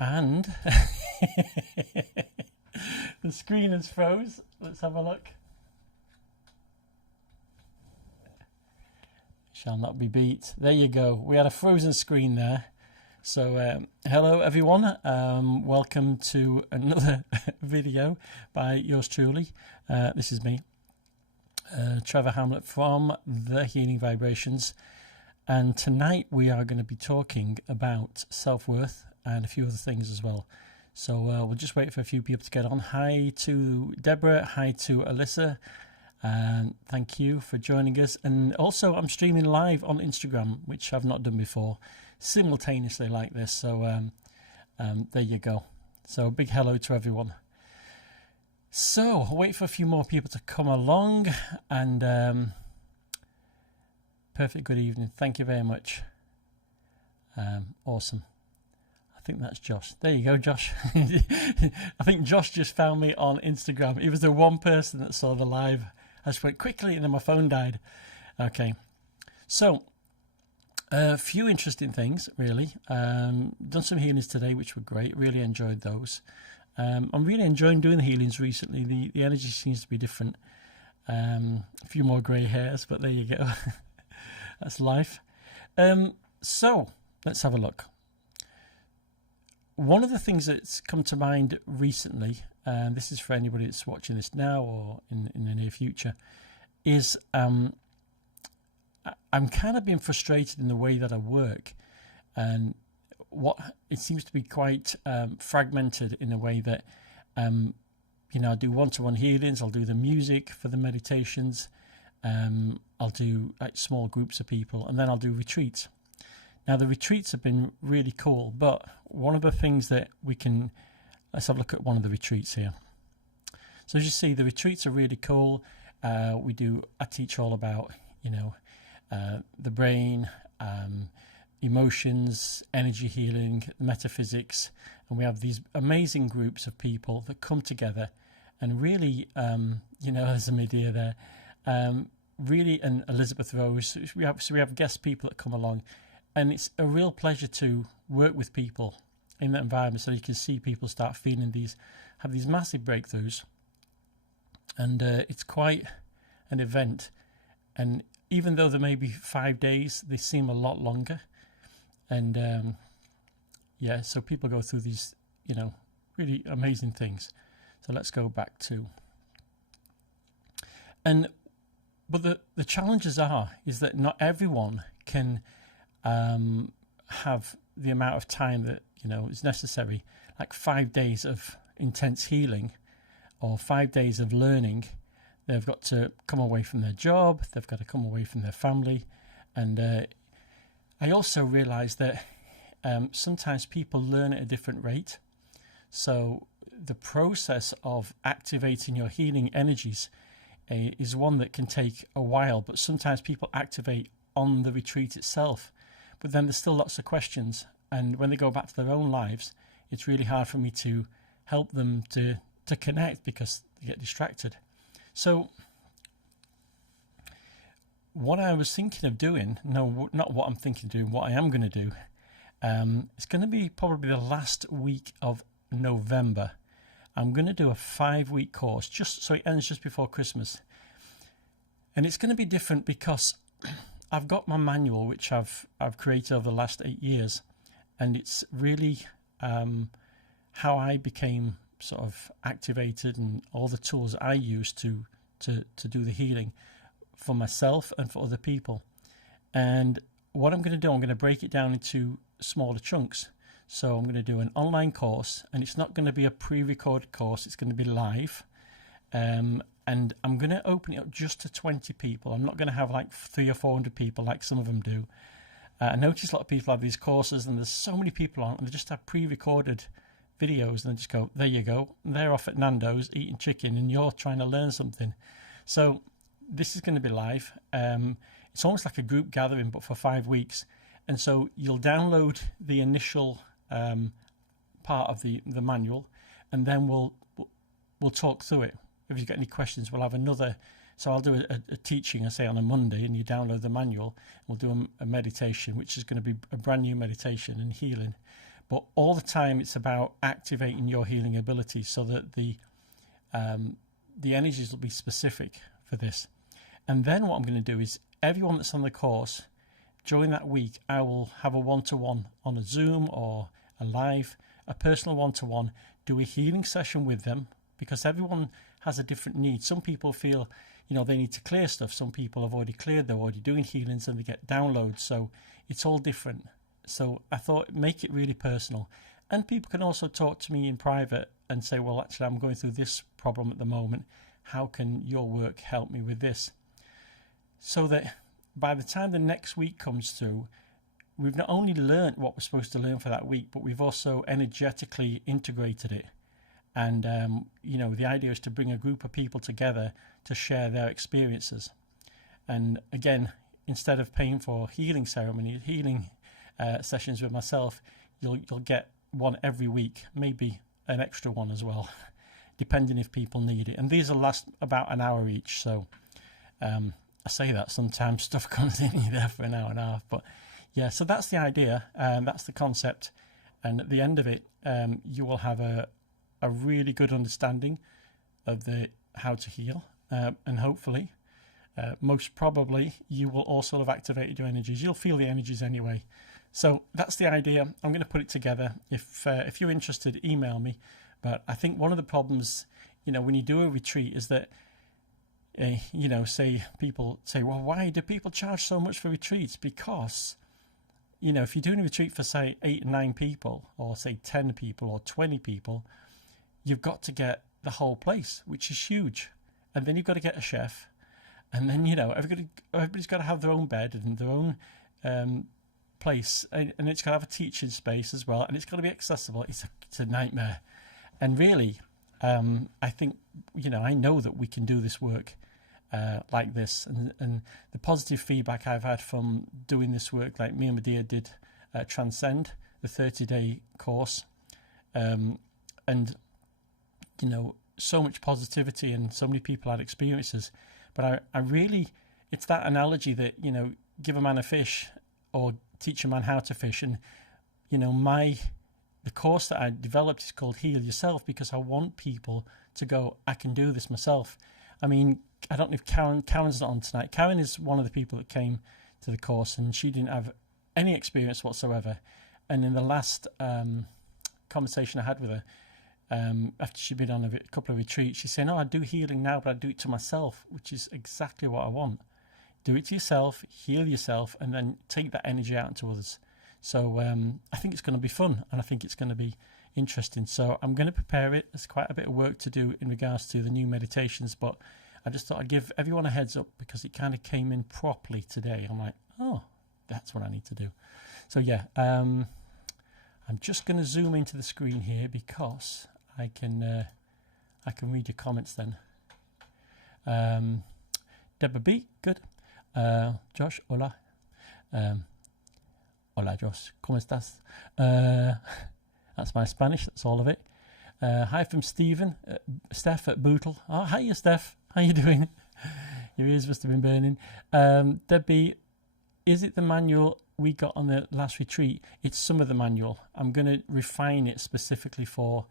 And the screen has froze. Let's have a look. Shall not be beat. There you go. We had a frozen screen there. So hello everyone. Welcome to another video by yours truly. This is me, Trevor Hamlet from The Healing Vibrations. And tonight we are going to be talking about self-worth and a few other things as well. So we'll just wait for a few people to get on. Hi to Deborah. Hi to Alyssa. Thank you for joining us. And also I'm streaming live on Instagram, which I've not done before, simultaneously like this. So there you go. So a big hello to everyone. So I'll wait for a few more people to come along. And perfect good evening. Thank you very much. Awesome. I think that's Josh. There you go, Josh. I think Josh just found me on Instagram. He was the one person that saw the live. I just went quickly and then my phone died. Okay. So, a few interesting things, really. Done some healings today, which were great. Really enjoyed those. I'm really enjoying doing the healings recently. The energy seems to be different. A few more grey hairs, but there you go. That's life. So, let's have a look. One of the things that's come to mind recently, and this is for anybody that's watching this now or in the near future, is I'm kind of being frustrated in the way that I work, and it seems to be quite fragmented in a way that I do one-to-one healings. I'll do the music for the meditations. I'll do like small groups of people, and then I'll do retreats. Now the retreats have been really cool, but one of the things that let's have a look at one of the retreats here. So as you see, the retreats are really cool. I teach all about, the brain, emotions, energy healing, metaphysics, and we have these amazing groups of people that come together and really, there's a Medea there, really, and Elizabeth Rose. We have guest people that come along. And it's a real pleasure to work with people in that environment, so you can see people start have these massive breakthroughs. And it's quite an event. And even though there may be 5 days, they seem a lot longer. And so people go through these, really amazing things. So let's go back to. But the challenges is that not everyone can have the amount of time that is necessary, like 5 days of intense healing or 5 days of learning. They've got to come away from their job, they've got to come away from their family. And I also realized that sometimes people learn at a different rate. So the process of activating your healing energies is one that can take a while, but sometimes people activate on the retreat itself. But then there's still lots of questions, and when they go back to their own lives, it's really hard for me to help them to connect because they get distracted. So what I was thinking of doing, no, not what I'm thinking of doing, what I am going to do, it's going to be probably the last week of November. I'm going to do a 5-week course, just so it ends just before Christmas. And it's going to be different because I've got my manual, which I've created over the last 8 years, and it's really how I became sort of activated and all the tools I use to do the healing for myself and for other people. And what I'm going to do, I'm going to break it down into smaller chunks. So I'm going to do an online course, and it's not going to be a pre-recorded course, it's going to be live. And I'm going to open it up just to 20 people. I'm not going to have like 300 or 400 people like some of them do. I notice a lot of people have these courses and there's so many people on, and they just have pre-recorded videos and they just go, there you go. They're off at Nando's eating chicken and you're trying to learn something. So this is going to be live. It's almost like a group gathering, but for 5 weeks. And so you'll download the initial part of the manual, and then we'll talk through it. If you've got any questions, we'll have another. So I'll do a teaching, I say, on a Monday, and you download the manual. We'll do a meditation, which is going to be a brand new meditation and healing. but all the time it's about activating your healing ability so that the energies will be specific for this. And then what I'm going to do is everyone that's on the course during that week, I will have a one-to-one on a Zoom or a live, a personal one-to-one, do a healing session with them, because everyone has a different need. Some people feel, they need to clear stuff. Some people have already cleared, they're already doing healings and they get downloads. So it's all different. So I thought make it really personal. And people can also talk to me in private and say, well, actually, I'm going through this problem at the moment. How can your work help me with this? So that by the time the next week comes through, we've not only learned what we're supposed to learn for that week, but we've also energetically integrated it. And, the idea is to bring a group of people together to share their experiences. And again, instead of paying for healing sessions with myself, you'll get one every week, maybe an extra one as well, depending if people need it. And these will last about an hour each. So I say that sometimes stuff comes in, you're there for an hour and a half. But yeah, so that's the idea. That's the concept. And at the end of it, you will have a really good understanding of how to heal. And hopefully, most probably, you will also have activated your energies. You'll feel the energies anyway. So that's the idea. I'm going to put it together. If you're interested, email me. But I think one of the problems, when you do a retreat is that, people say, well, why do people charge so much for retreats? Because, if you're doing a retreat for, say, 8 or 9 people, or say 10 people or 20 people, you've got to get the whole place, which is huge. And then you've got to get a chef. And then, everybody's got to have their own bed and their own place. And it's got to have a teaching space as well. And it's got to be accessible. It's a nightmare. And really, I think, I know that we can do this work like this. And the positive feedback I've had from doing this work, like me and Medea did Transcend, the 30-day course. And so much positivity and so many people had experiences. But I really, it's that analogy that, give a man a fish or teach a man how to fish. And, the course that I developed is called Heal Yourself, because I want people to go, I can do this myself. I mean, I don't know if Karen's not on tonight. Karen is one of the people that came to the course, and she didn't have any experience whatsoever. And in the last conversation I had with her, after she'd been on a couple of retreats, she's saying, I do healing now, but I do it to myself, which is exactly what I want. Do it to yourself, heal yourself, and then take that energy out into others. So I think it's going to be fun, and I think it's going to be interesting. So I'm going to prepare it. There's quite a bit of work to do in regards to the new meditations, but I just thought I'd give everyone a heads up because it kind of came in properly today. I'm like, oh, that's what I need to do. So yeah, I'm just going to zoom into the screen here because I can read your comments then. Deborah B, good. Josh, hola. Hola, Josh. ¿Cómo estás? That's my Spanish. That's all of it. Hi from Stephen. Steph at Bootle. Oh, hiya, Steph. How you doing? Your ears must have been burning. Debbie, is it the manual we got on the last retreat? It's some of the manual. I'm going to refine it specifically for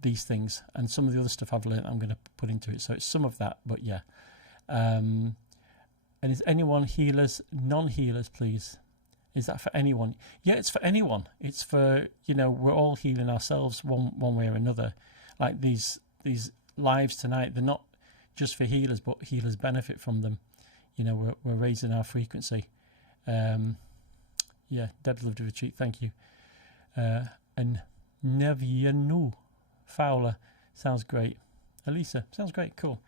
these things. And some of the other stuff I've learned I'm going to put into it. So it's some of that, but yeah. And is anyone healers, non-healers, please? Is that for anyone? Yeah, it's for anyone. It's for, we're all healing ourselves one way or another. Like these lives tonight, they're not just for healers, but healers benefit from them. We're raising our frequency. Yeah, Deb's loved the retreat. Thank you. And Nevianu Fowler sounds great. Elisa sounds great. Cool.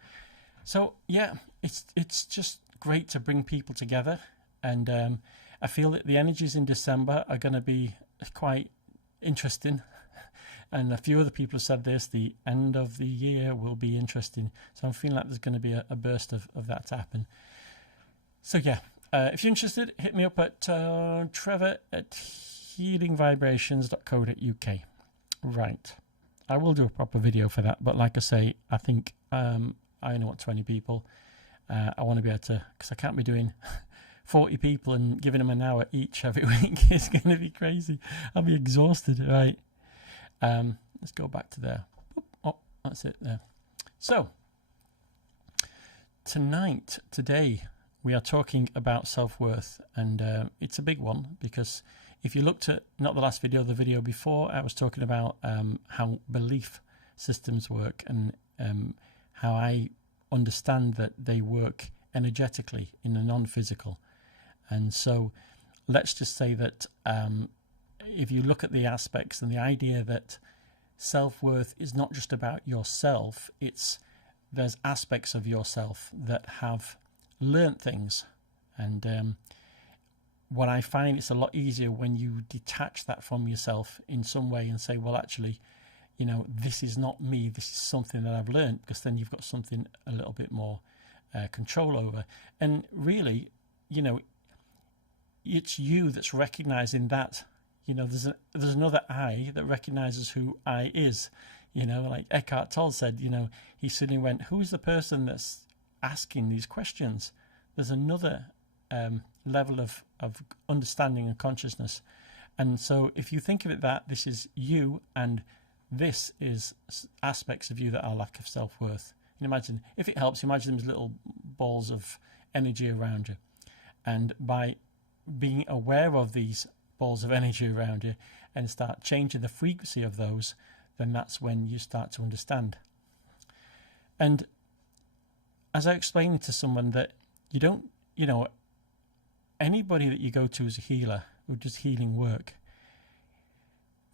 So yeah, it's just great to bring people together, and I feel that the energies in December are going to be quite interesting. And a few other people have said this, the end of the year will be interesting. So I'm feeling like there's going to be a burst of that to happen. So yeah, if you're interested, hit me up at trevor@healingvibrations.co.uk. Right. I will do a proper video for that. But like I say, I think I only want 20 people. I want to be able to, because I can't be doing 40 people and giving them an hour each every week is going to be crazy. I'll be exhausted. Right. Let's go back to there. Oh, that's it there. So today, we are talking about self-worth, and it's a big one, because if you looked at, not the last video, the video before, I was talking about how belief systems work, and how I understand that they work energetically in the non-physical. And so let's just say that if you look at the aspects and the idea that self-worth is not just about yourself, there's aspects of yourself that have learnt things. And what I find, it's a lot easier when you detach that from yourself in some way and say, well, actually, this is not me, this is something that I've learned, because then you've got something a little bit more control over. And really, it's you that's recognizing that, there's another I that recognizes who I is. Like Eckhart Tolle said, he suddenly went, who's the person that's asking these questions? There's another level of understanding and consciousness. And so if you think of it that this is you, and this is aspects of you that are lack of self-worth. Imagine, if it helps, imagine them as little balls of energy around you. And by being aware of these balls of energy around you and start changing the frequency of those, then that's when you start to understand. And as I explained to someone, that you don't, anybody that you go to as a healer who does healing work,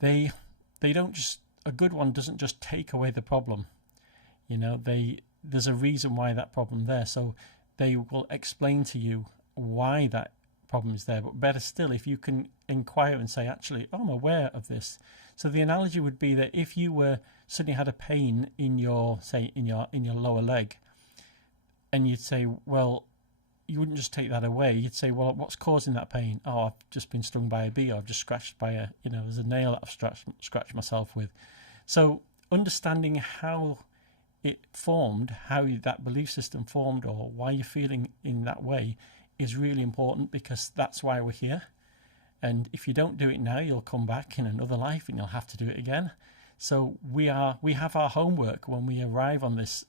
they don't just, a good one doesn't just take away the problem. There's a reason why that problem there. So they will explain to you why that problem is there. But better still, if you can inquire and say, actually, I'm aware of this. So the analogy would be that if you were suddenly had a pain in your lower leg, and you'd say, well, you wouldn't just take that away. You'd say, well, what's causing that pain? Oh, I've just been stung by a bee, or I've just scratched by there's a nail that I've scratched myself with. So understanding how it formed, how that belief system formed, or why you're feeling in that way, is really important, because that's why we're here. And if you don't do it now, you'll come back in another life and you'll have to do it again. So we have our homework when we arrive on this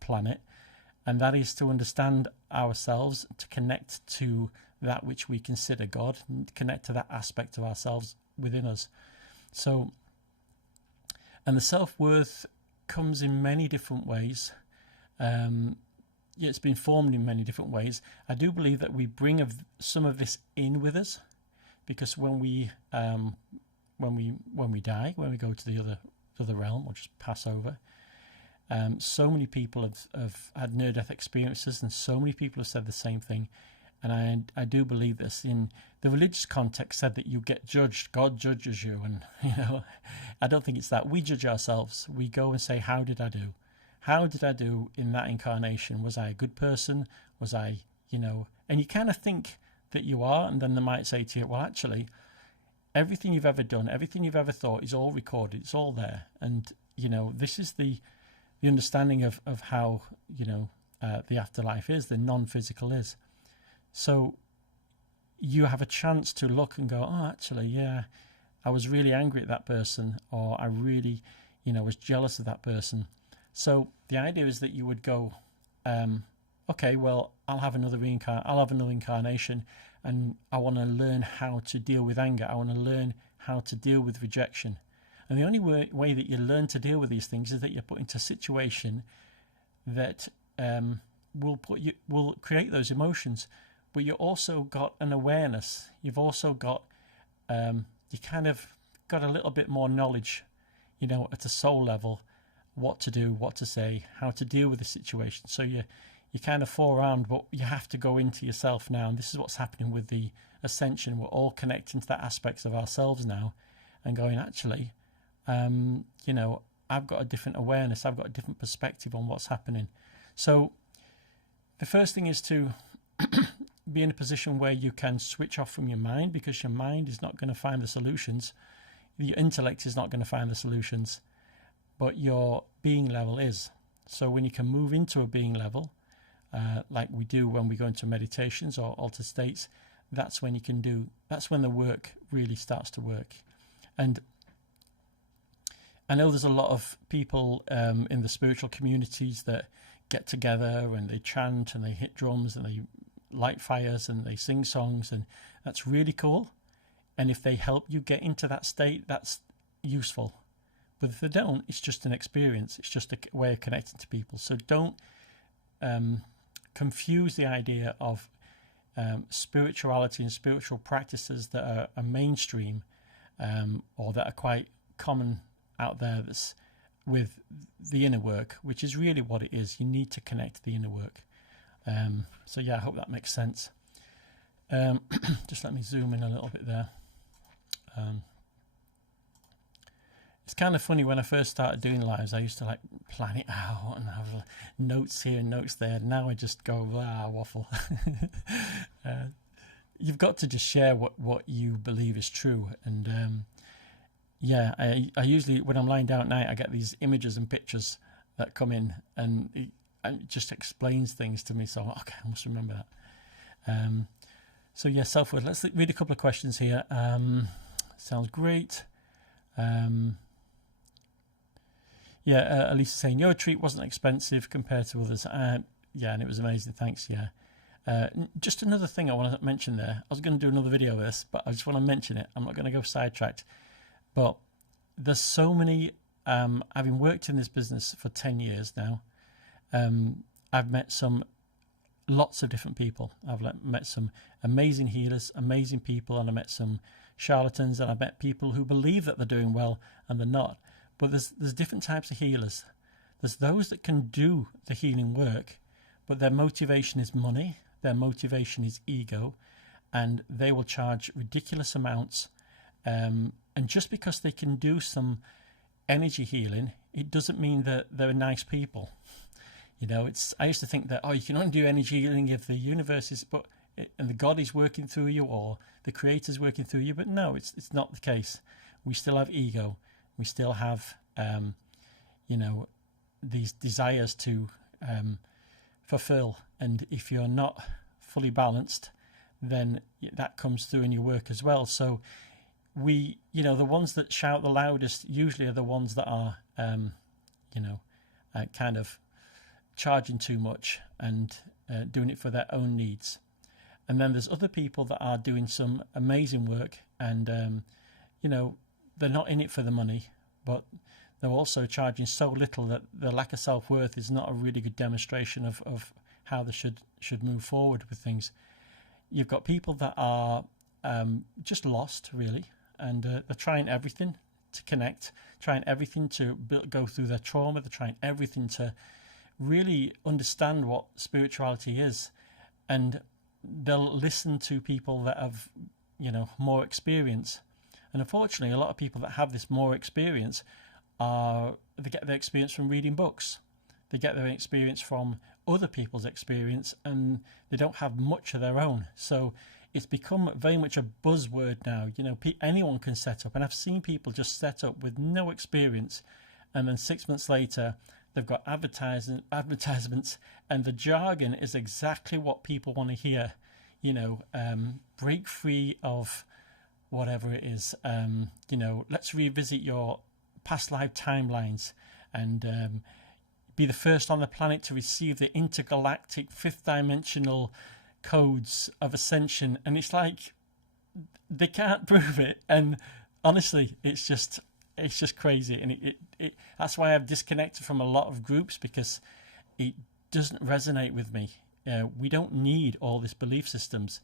planet, and that is to understand ourselves, to connect to that which we consider God, and connect to that aspect of ourselves within us. So, and the self-worth comes in many different ways. It's been formed in many different ways. I do believe that we bring some of this in with us, because when we die, when we go to the other realm, or just pass over, so many people have had near-death experiences, and so many people have said the same thing. And I do believe this. In the religious context, said that you get judged. God judges you, and I don't think it's that. We judge ourselves. We go and say, how did I do? How did I do in that incarnation? Was I a good person? Was I, and you kind of think that you are, and then they might say to you, well, actually, everything you've ever done, everything you've ever thought is all recorded. It's all there. And, this is the understanding of how, the afterlife is, the non-physical is. So you have a chance to look and go, oh, actually, yeah, I was really angry at that person, or I really, was jealous of that person. So the idea is that you would go, okay, well, I'll have another incarnation, and I want to learn how to deal with anger. I want to learn how to deal with rejection. And the only way that you learn to deal with these things is that you're put into a situation that will create those emotions. But you also got an awareness. You've also got you kind of got a little bit more knowledge, at a soul level, what to do, what to say, how to deal with the situation. So you're kind of forearmed, but you have to go into yourself now. And this is what's happening with the ascension. We're all connecting to that aspects of ourselves now, and going, actually, I've got a different awareness. I've got a different perspective on what's happening. So the first thing is to be in a position where you can switch off from your mind, because your mind is not going to find the solutions. Your intellect is not going to find the solutions, but your being level is. So when you can move into a being level, like we do when we go into meditations or altered states. That's when that's when the work really starts to work. And I know there's a lot of people in the spiritual communities that get together and they chant and they hit drums and they light fires and they sing songs, and that's really cool. And if they help you get into that state, that's useful. But if they don't, it's just an experience. It's just a way of connecting to people. So don't confuse the idea of spirituality and spiritual practices that are mainstream or that are quite common out there, that's with the inner work, which is really what it is. You need to connect the inner work. So yeah, I hope that makes sense. Just let me zoom in a little bit there. It's kind of funny, when I first started doing lives, I used to like plan it out and have notes here and notes there. Now I just go, waffle. You've got to just share what you believe is true. And yeah, I usually, when I'm lying down at night, I get these images and pictures that come in, and it just explains things to me. So, okay, I must remember that. So yeah, self-worth. Let's read a couple of questions here. Sounds great. Yeah, Elisa saying, your retreat wasn't expensive compared to others. Yeah, and it was amazing. Thanks, yeah. Just another thing I want to mention there. I was going to do another video of this, but I just want to mention it. I'm not going to go sidetracked. But there's so many, having worked in this business for 10 years now, I've met lots of different people. I've met some amazing healers, amazing people, and I met some charlatans, and I've met people who believe that they're doing well and they're not. But there's different types of healers. There's those that can do the healing work, but their motivation is money, their motivation is ego, and they will charge ridiculous amounts. And just because they can do some energy healing, it doesn't mean that they're nice people. You know, I used to think that, you can only do energy healing if the universe is, and the God is working through you, or the Creator is working through you. But no, it's not the case. We still have ego. We still have, these desires to fulfill. And if you're not fully balanced, then that comes through in your work as well. So the ones that shout the loudest usually are the ones that are, kind of charging too much and doing it for their own needs. And then there's other people that are doing some amazing work, and they're not in it for the money, but they're also charging so little that the lack of self-worth is not a really good demonstration of how they should move forward with things. You've got people that are just lost, really, and they're trying everything to connect, trying everything to go through their trauma. They're trying everything to really understand what spirituality is, and they'll listen to people that have more experience. And unfortunately, a lot of people that have this more experience they get their experience from reading books. They get their experience from other people's experience, and they don't have much of their own. So it's become very much a buzzword now. Anyone can set up, and I've seen people just set up with no experience, and then 6 months later they've got advertisements, and the jargon is exactly what people want to hear. Break free of whatever it is. Let's revisit your past life timelines, and be the first on the planet to receive the intergalactic fifth dimensional codes of ascension. And it's like, they can't prove it. And honestly, it's just crazy. And that's why I've disconnected from a lot of groups, because it doesn't resonate with me. We don't need all these belief systems.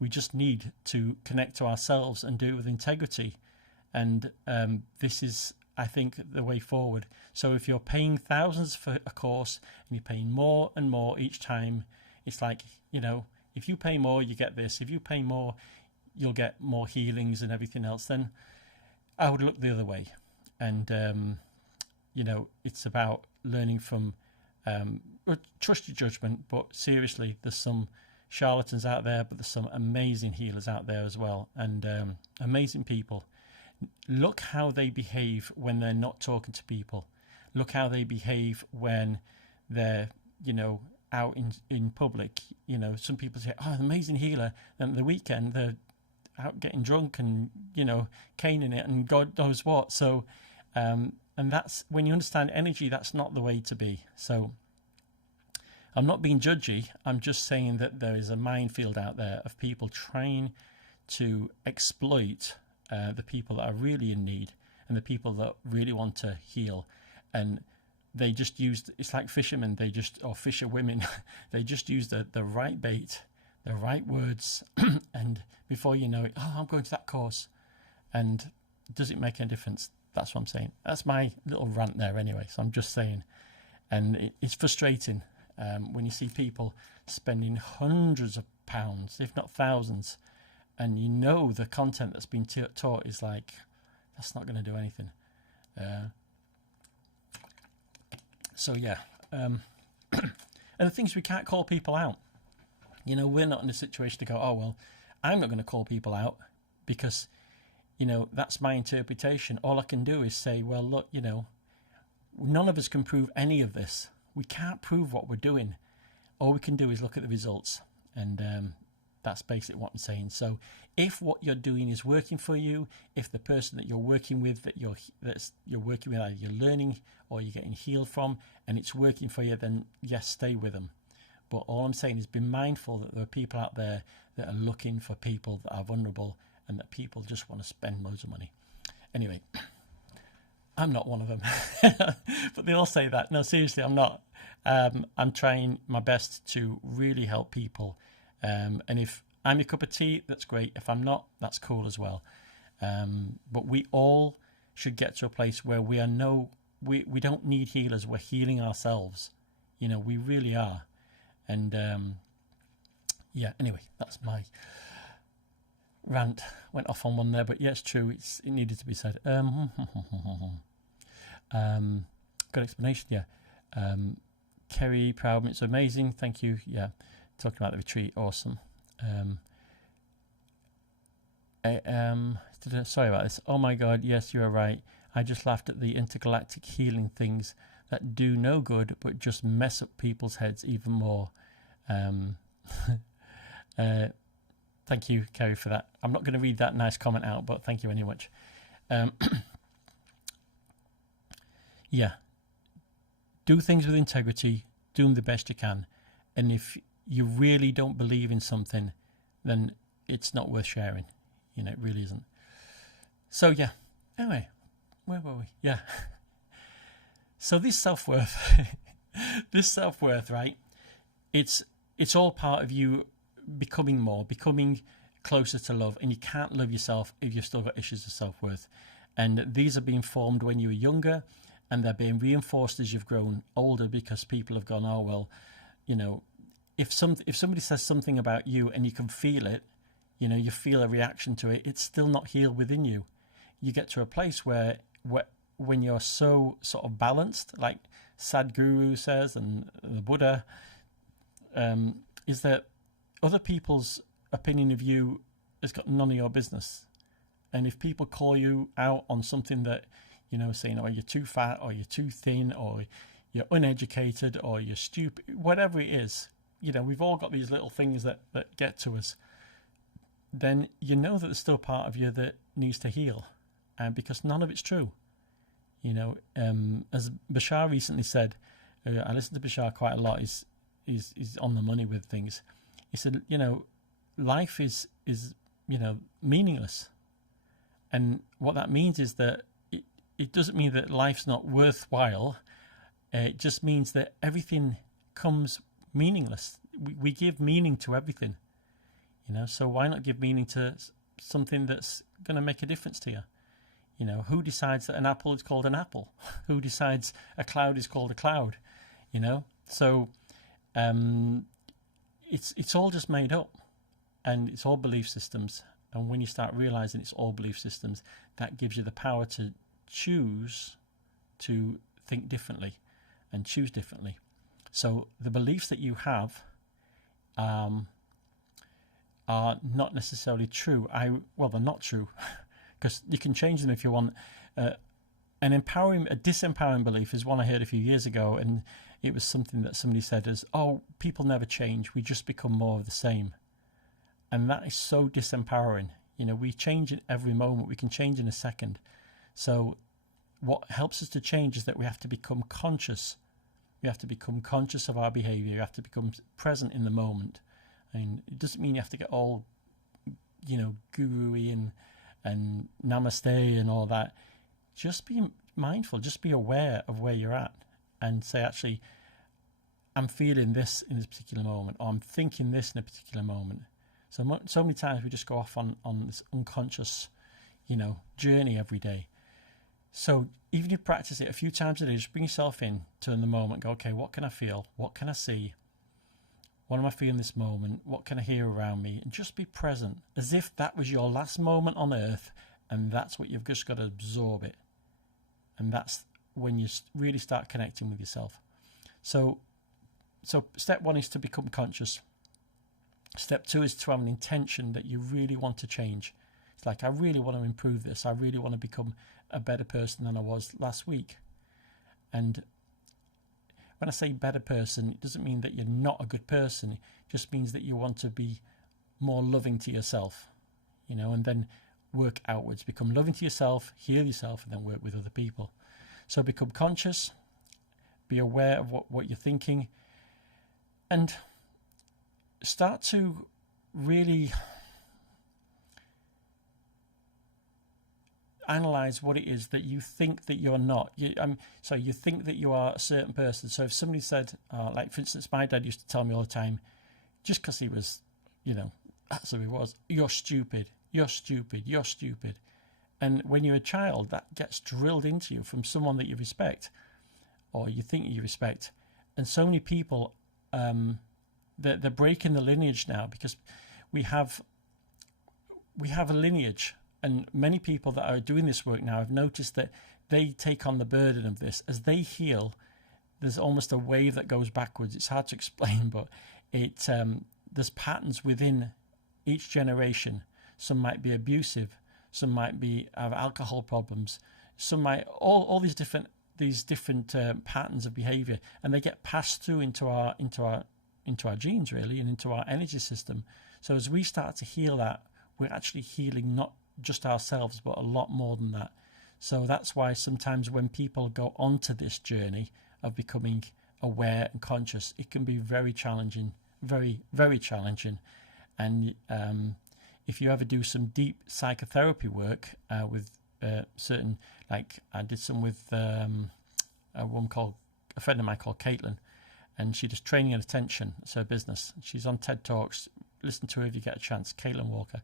We just need to connect to ourselves and do it with integrity. And this is, I think, the way forward. So if you're paying thousands for a course and you're paying more and more each time, it's like, if you pay more, you get this. If you pay more, you'll get more healings and everything else. Then I would look the other way. And, it's about learning from, trust your judgment, but seriously, there's some charlatans out there, but there's some amazing healers out there as well, and amazing people. Look how they behave when they're not talking to people. Look how they behave when they're, out in public, you know, some people say, oh, an amazing healer, and at the weekend they're out getting drunk and, you know, caning it and God knows what. So and that's when you understand energy, that's not the way to be. So I'm not being judgy, I'm just saying that there is a minefield out there of people trying to exploit the people that are really in need and the people that really want to heal. And they just used, it's like fishermen, or fisher women, they just use the right bait, the right words, and before you know it, oh, I'm going to that course. And does it make any difference? That's what I'm saying. That's my little rant there anyway, so I'm just saying. And it's frustrating when you see people spending hundreds of pounds, if not thousands, and you know the content that's been taught is like, that's not going to do anything. So yeah, and the things we can't call people out. You know, we're not in a situation to go, oh well, I'm not going to call people out because, you know, that's my interpretation. All I can do is say, well, look, you know, none of us can prove any of this. We can't prove what we're doing. All we can do is look at the results, and that's basically what I'm saying. So if what you're doing is working for you, if the person that you're working with, that you're working with, either you're learning or you're getting healed from, and it's working for you, then yes, stay with them. But all I'm saying is be mindful that there are people out there that are looking for people that are vulnerable and that people just want to spend loads of money. Anyway, I'm not one of them. But they all say that. No, seriously, I'm not. I'm trying my best to really help people. And if I'm your cup of tea, that's great. If I'm not, that's cool as well. But we all should get to a place where we don't need healers. We're healing ourselves. You know, we really are. And yeah, anyway, that's my rant. Went off on one there, but yeah, it's true. It needed to be said. Good explanation, yeah. Kerry, proud, it's amazing. Thank you. Yeah, talking about the retreat, awesome. Sorry about this. Oh my God, yes, you are right. I just laughed at the intergalactic healing things that do no good but just mess up people's heads even more. Thank you, Kerry, for that. I'm not going to read that nice comment out, but thank you very much. Yeah, do things with integrity, do them the best you can, and if you really don't believe in something, then it's not worth sharing. You know, it really isn't. So yeah, anyway, where were we? Yeah. So this self-worth, right? It's all part of you becoming closer to love, and you can't love yourself if you've still got issues of self-worth. And these are being formed when you were younger, and they're being reinforced as you've grown older because people have gone, oh well, you know, if somebody says something about you and you can feel it, you know, you feel a reaction to it, it's still not healed within you. You get to a place where when you're so sort of balanced, like Sadhguru says and the Buddha, is that other people's opinion of you has got none of your business. And if people call you out on something that, you know, saying, oh, you're too fat, or you're too thin, or you're uneducated, or you're stupid, whatever it is, you know, we've all got these little things that get to us. Then you know that there's still part of you that needs to heal, because none of it's true. You know, as Bashar recently said, I listen to Bashar quite a lot. He's on the money with things. He said, you know, life is you know, meaningless, and what that means is that it doesn't mean that life's not worthwhile. It just means that everything comes meaningless. We give meaning to everything, you know. So why not give meaning to something that's going to make a difference to you? You know, who decides that an apple is called an apple? Who decides a cloud is called a cloud? You know, so it's all just made up, and it's all belief systems. And when you start realizing it's all belief systems, that gives you the power to choose to think differently and choose differently. So the beliefs that you have are not necessarily true. Well, they're not true. Because you can change them if you want. A disempowering belief is one I heard a few years ago, and it was something that somebody said as, oh, people never change, we just become more of the same. And that is so disempowering. You know, we change in every moment, we can change in a second. So what helps us to change is that we have to become conscious. We have to become conscious of our behavior. You have to become present in the moment. I mean, it doesn't mean you have to get all, you know, guru-y and namaste and all that. Just be mindful, just be aware of where you're at and say, actually, I'm feeling this in this particular moment, or I'm thinking this in a particular moment. So many times we just go off on this unconscious, you know, journey every day. So even if you practice it a few times a day, just bring yourself in to the moment. Go, okay, what can I feel? What can I see? What am I feeling this moment? What can I hear around me? And just be present, as if that was your last moment on earth, and that's what you've just got to absorb it. And that's when you really start connecting with yourself. So step one is to become conscious. Step two is to have an intention that you really want to change. It's like, I really want to improve this. I really want to become a better person than I was last week. And when I say better person, it doesn't mean that you're not a good person. It just means that you want to be more loving to yourself, you know, and then work outwards. Become loving to yourself, heal yourself, and then work with other people. So become conscious, be aware of what you're thinking, and start to really analyze what it is that you think that you're not. So you think that you are a certain person. So if somebody said, like for instance, my dad used to tell me all the time, just because he was, you know, that's who he was, you're stupid, you're stupid, you're stupid. And when you're a child, that gets drilled into you from someone that you respect, or you think you respect. And so many people, they're breaking the lineage now, because we have a lineage. And many people that are doing this work now have noticed that they take on the burden of this. As they heal, there's almost a wave that goes backwards. It's hard to explain, but there's patterns within each generation. Some might be abusive, some might have alcohol problems, some might all these different patterns of behavior, and they get passed through into our genes, really, and into our energy system. So as we start to heal that, we're actually healing not just ourselves, but a lot more than that. So that's why sometimes when people go onto this journey of becoming aware and conscious, it can be very challenging, very, very challenging. And if you ever do some deep psychotherapy work with certain, like I did some with a friend of mine called Caitlin, and she does training and attention. It's her business. She's on TED Talks. Listen to her if you get a chance, Caitlin Walker.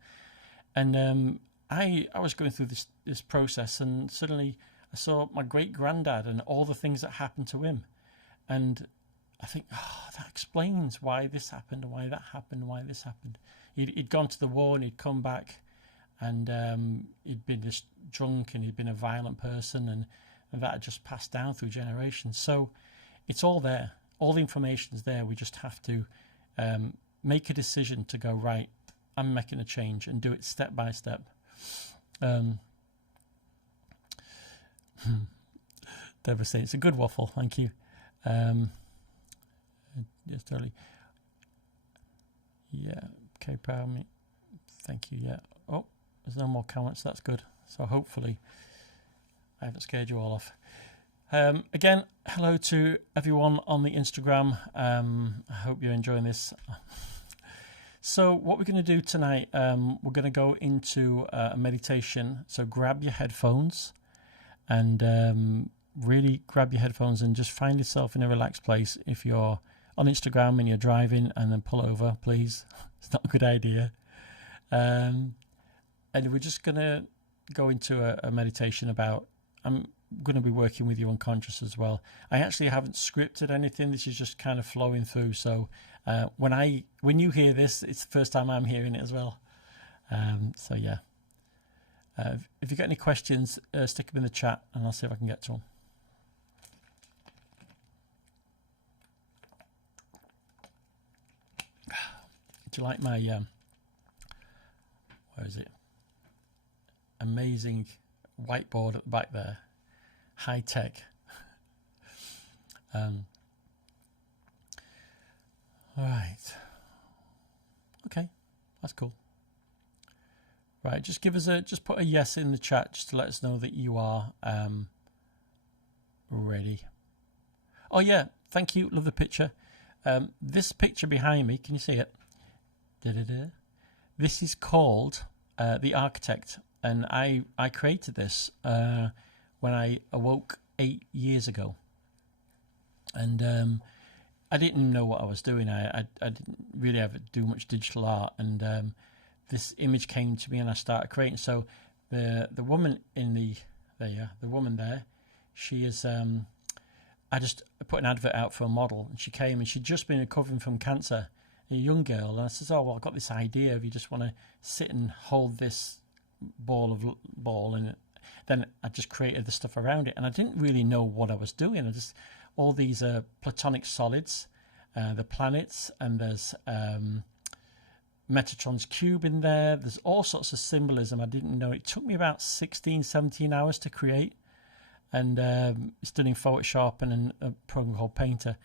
And I was going through this process, and suddenly I saw my great granddad and all the things that happened to him, and I think, that explains why this happened, and why that happened, and why this happened. He'd gone to the war and he'd come back, and he'd been just drunk, and he'd been a violent person, and that had just passed down through generations. So it's all there, all the information's there. We just have to make a decision to go, right, I'm making a change, and do it step by step. Deborah saying it's a good waffle, thank you. Yes, totally. Yeah, okay, proud of me. Thank you. Yeah. Oh, there's no more comments. That's good. So hopefully I haven't scared you all off. Again, hello to everyone on the Instagram. I hope you're enjoying this. So what we're going to do tonight, we're going to go into a meditation. So grab your headphones and really grab your headphones and just find yourself in a relaxed place. If you're on Instagram and you're driving, and then pull over, please. It's not a good idea. And we're just going to go into a meditation about, I'm going to be working with your unconscious as well. I actually haven't scripted anything. This is just kind of flowing through. So when you hear this, it's the first time I'm hearing it as well. So yeah. If you've got any questions, stick them in the chat and I'll see if I can get to them. Do you like my, where is it? Amazing whiteboard at the back there. High tech. All right. Okay, that's cool. Right, just put a yes in the chat just to let us know that you are ready. Oh yeah, thank you. Love the picture. This picture behind me, can you see it? Da-da-da. This is called The Architect, and I created this when I awoke 8 years ago, and I didn't know what I was doing. I didn't really ever do much digital art, and this image came to me, and I started creating. So the woman in the woman there, she is. I just put an advert out for a model, and she came, and she'd just been recovering from cancer, a young girl. And I said, "Oh well, I've got this idea. If you just want to sit and hold this ball, and then I just created the stuff around it, and I didn't really know what I was doing. I just all these platonic solids, the planets, and there's Metatron's cube in there. There's all sorts of symbolism I didn't know. It took me about 16, 17 hours to create, and it's done in Photoshop and a program called Painter,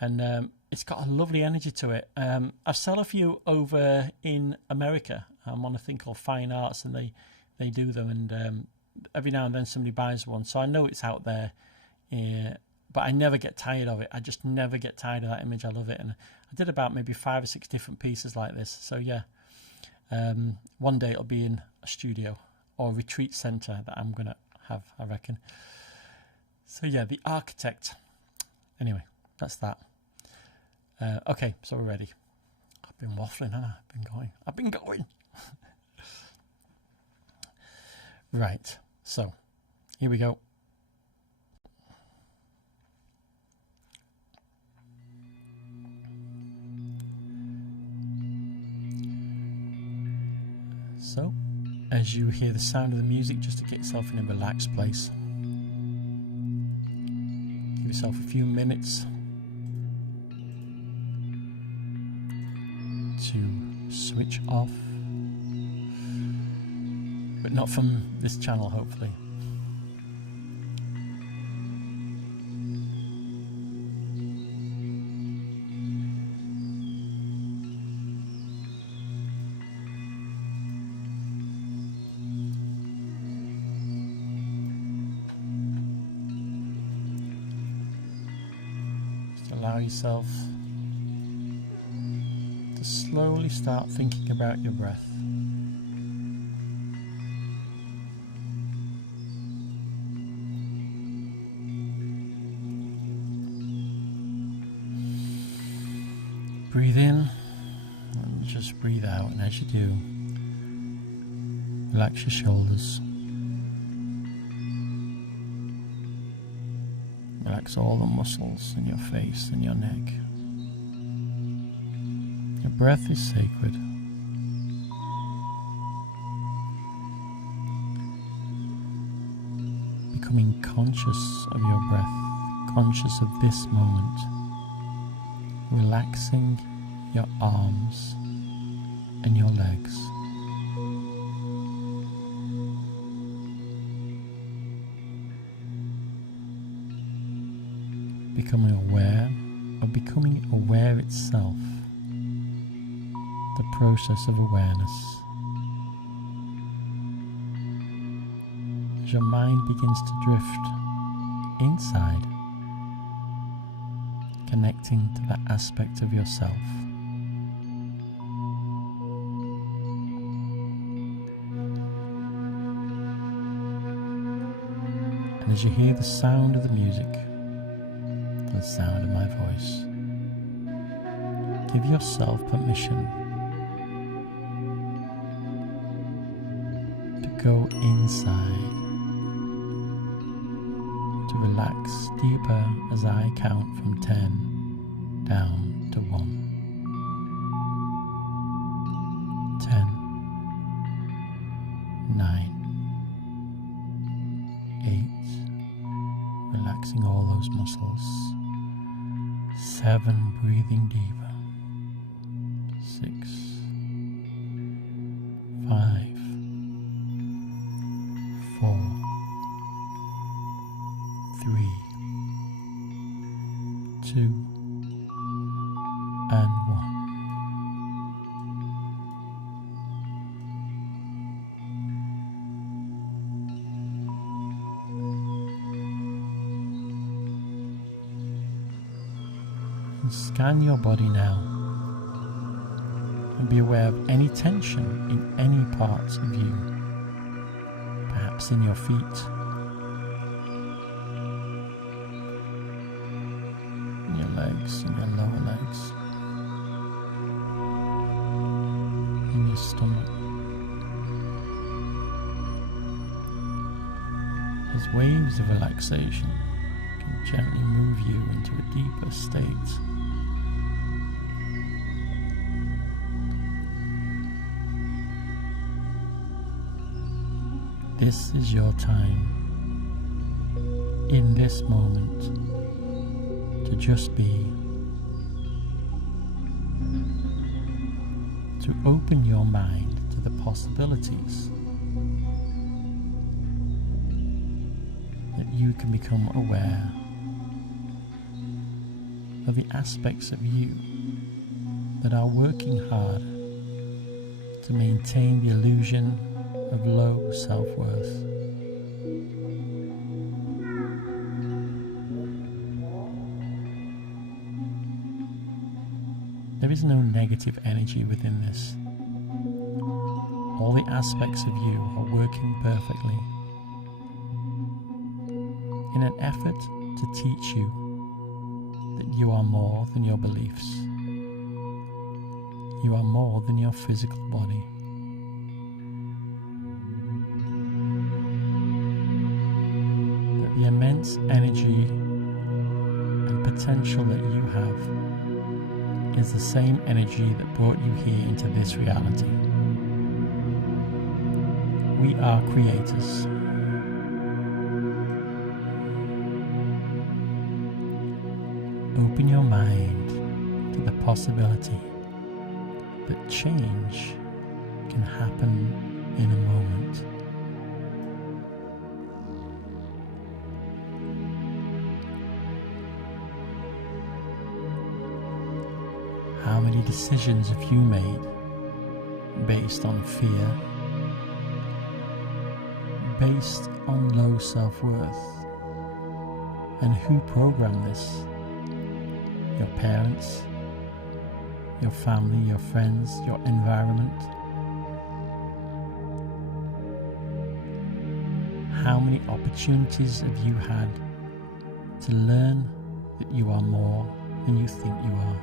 and it's got a lovely energy to it. I've sold a few over in America. I'm on a thing called Fine Arts, and they do them, and every now and then somebody buys one, so I know it's out there. But I never get tired of it. I just never get tired of that image. I love it. And I did about maybe 5 or 6 different pieces like this. So yeah, one day it'll be in a studio or a retreat center that I'm going to have, I reckon. So yeah, The Architect. Anyway, that's that. Okay, so we're ready. I've been waffling, haven't I? I've been going. Right, so here we go. So, as you hear the sound of the music, just to get yourself in a relaxed place, give yourself a few minutes to switch off, but not from this channel, hopefully. Allow yourself to slowly start thinking about your breath. Breathe in and just breathe out, and as you do, relax your shoulders. Relax all the muscles in your face and your neck. Your breath is sacred. Becoming conscious of your breath, conscious of this moment. Relaxing your arms and your legs. Becoming aware itself, the process of awareness. As your mind begins to drift inside, connecting to that aspect of yourself. And as you hear the sound of the music, the sound of my voice, give yourself permission to go inside, to relax deeper as I count from 10 down to 1. 10, 9, 8, relaxing all those muscles. 7, breathing deeper. 6, 5, 4, 3, 2, and 1. scan your body now and be aware of any tension in any parts of you, perhaps in your feet, in your legs, in your lower legs, in your stomach. As waves of relaxation can gently move you into a deeper state. This is your time, in this moment, to just be, to open your mind to the possibilities, that you can become aware of the aspects of you that are working hard to maintain the illusion of low self-worth. There is no negative energy within this. All the aspects of you are working perfectly in an effort to teach you that you are more than your beliefs. You are more than your physical body. That the immense energy and potential that you have is the same energy that brought you here into this reality. We are creators. Open your mind to the possibility that change can happen in a moment. How many decisions have you made based on fear, based on low self-worth? And who programmed this? Your parents, your family, your friends, your environment? How many opportunities have you had to learn that you are more than you think you are?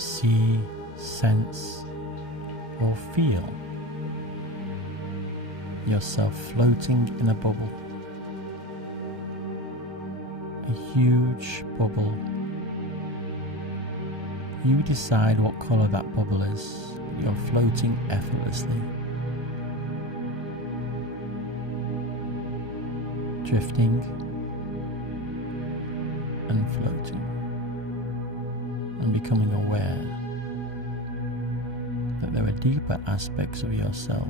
See, sense, or feel yourself floating in a bubble, a huge bubble. You decide what colour that bubble is. You're floating effortlessly, drifting and floating, and becoming aware that there are deeper aspects of yourself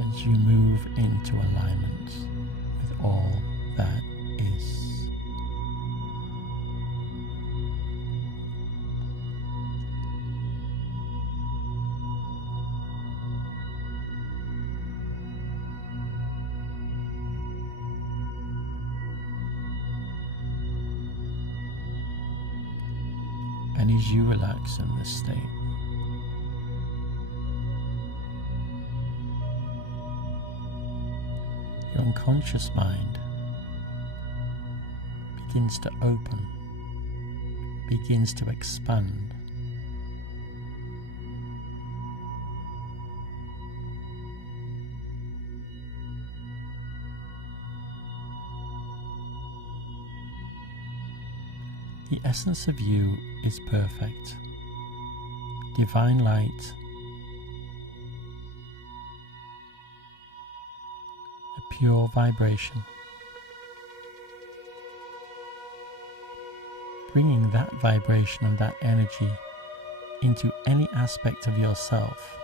as you move into alignment with all that is. And as you relax in this state, your unconscious mind begins to open, begins to expand. The essence of you is perfect, divine light, a pure vibration, bringing that vibration and that energy into any aspect of yourself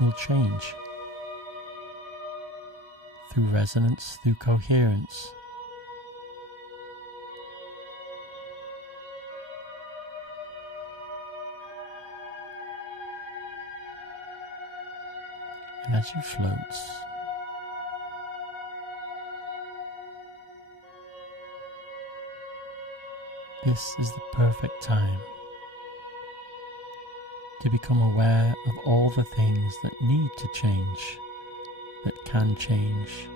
will change through resonance, through coherence. And as you float, this is the perfect time to become aware of all the things that need to change, that can change,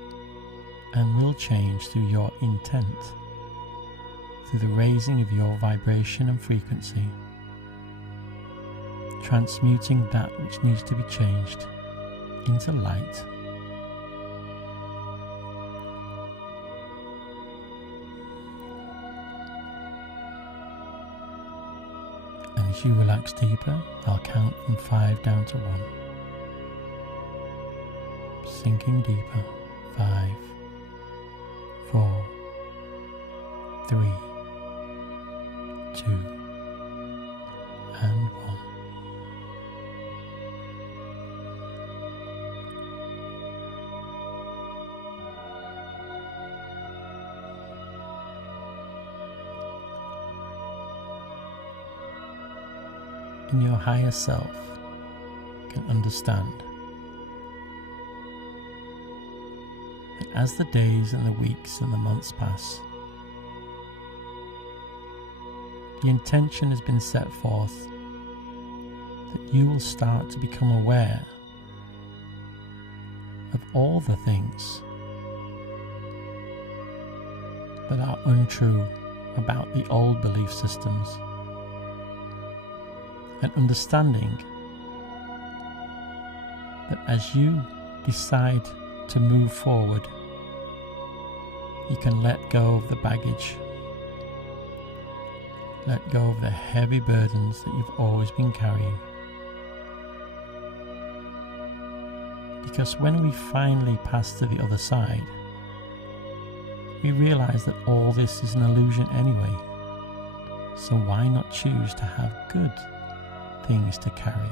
and will change through your intent, through the raising of your vibration and frequency, transmuting that which needs to be changed into light. And as you relax deeper, I'll count from 5 down to 1. Sinking deeper. 5, 4, 3, 2, and 1. And your higher self can understand that as the days and the weeks and the months pass, the intention has been set forth that you will start to become aware of all the things that are untrue about the old belief systems, and understanding that as you decide to move forward, you can let go of the baggage, let go of the heavy burdens that you've always been carrying. Because when we finally pass to the other side, we realize that all this is an illusion anyway. So why not choose to have good things to carry?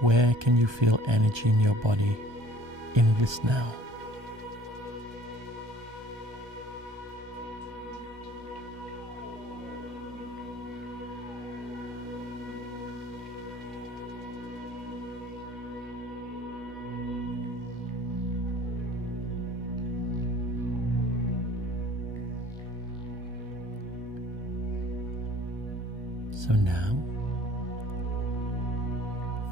Where can you feel energy in your body in this now? So now,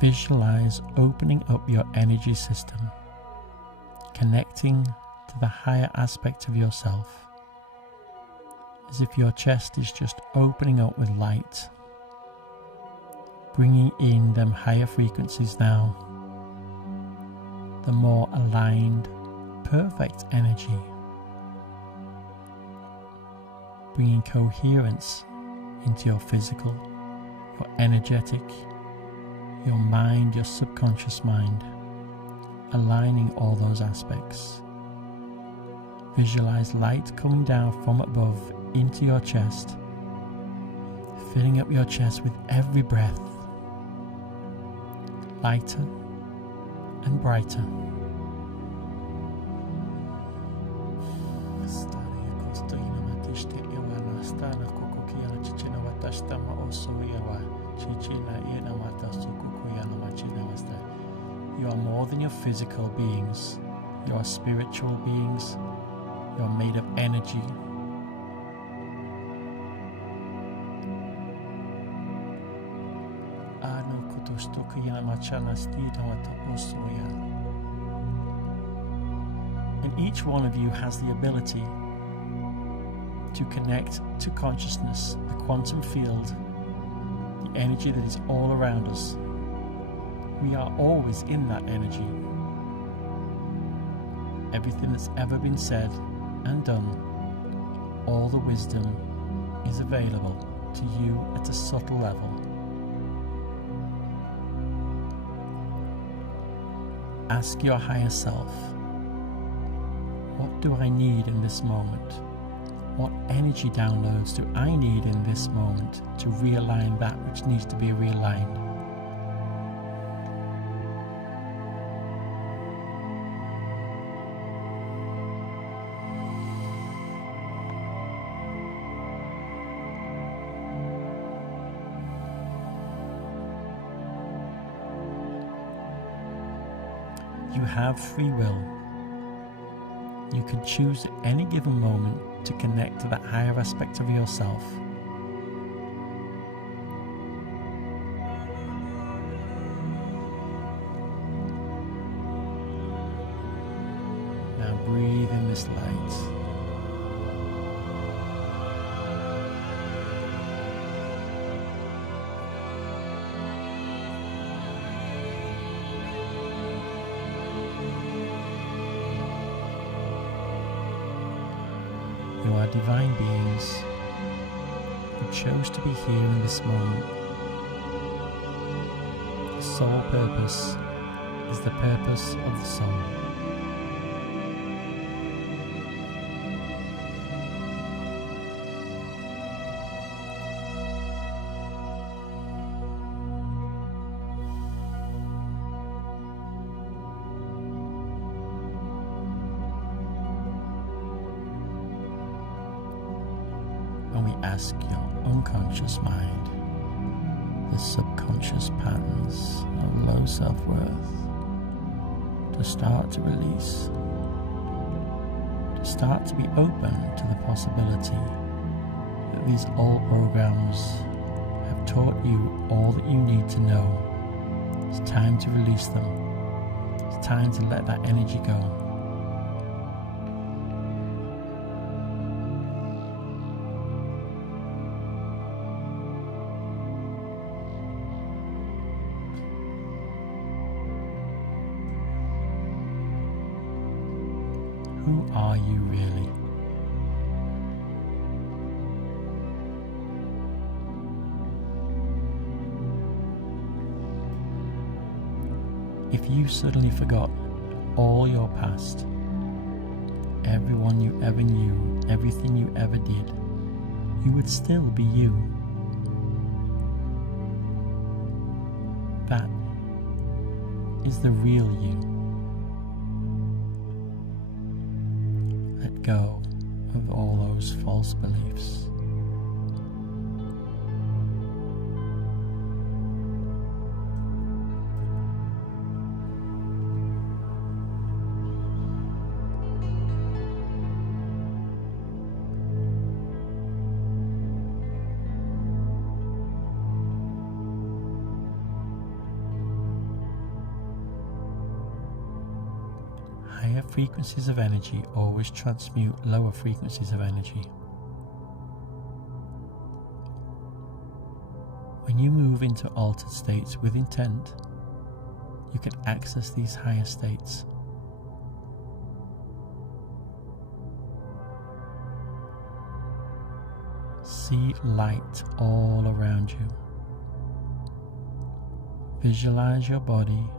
visualize opening up your energy system, connecting to the higher aspect of yourself, as if your chest is just opening up with light, bringing in them higher frequencies now, the more aligned, perfect energy, bringing coherence into your physical, your energetic, your mind, your subconscious mind, aligning all those aspects. Visualize light coming down from above into your chest, filling up your chest with every breath, lighter and brighter. You are more than your physical beings. You are spiritual beings. You are made of energy. And each one of you has the ability to connect to consciousness, the quantum field, the energy that is all around us. We are always in that energy. Everything that's ever been said and done, all the wisdom is available to you at a subtle level. Ask your higher self, what do I need in this moment? What energy downloads do I need in this moment to realign that which needs to be realigned? You have free will. You can choose at any given moment to connect to that higher aspect of yourself. Now breathe in this light. You are divine beings who chose to be here in this moment. The sole purpose is the purpose of the soul. And we ask your unconscious mind, the subconscious patterns of low self-worth, to start to release, to start to be open to the possibility that these old programs have taught you all that you need to know. It's time to release them. It's time to let that energy go. Who are you really? If you suddenly forgot all your past, everyone you ever knew, everything you ever did, you would still be you. That is the real you. Let go of all those false beliefs. Higher frequencies of energy always transmute lower frequencies of energy. When you move into altered states with intent, you can access these higher states. See light all around you. Visualize your body,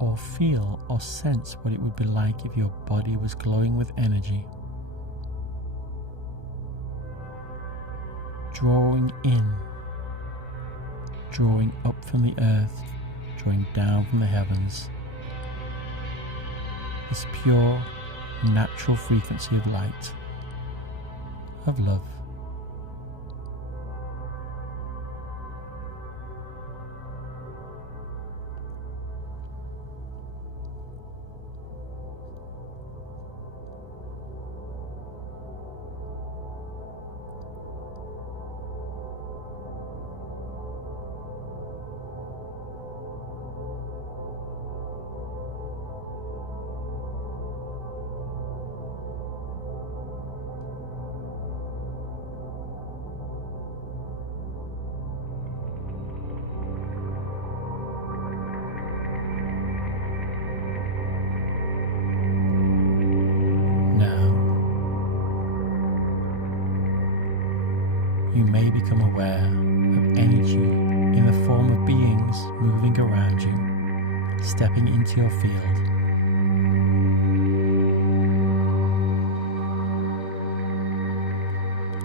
or feel or sense what it would be like if your body was glowing with energy. Drawing in, drawing up from the earth, drawing down from the heavens. This pure, natural frequency of light, of love. You may become aware of energy in the form of beings moving around you, stepping into your field.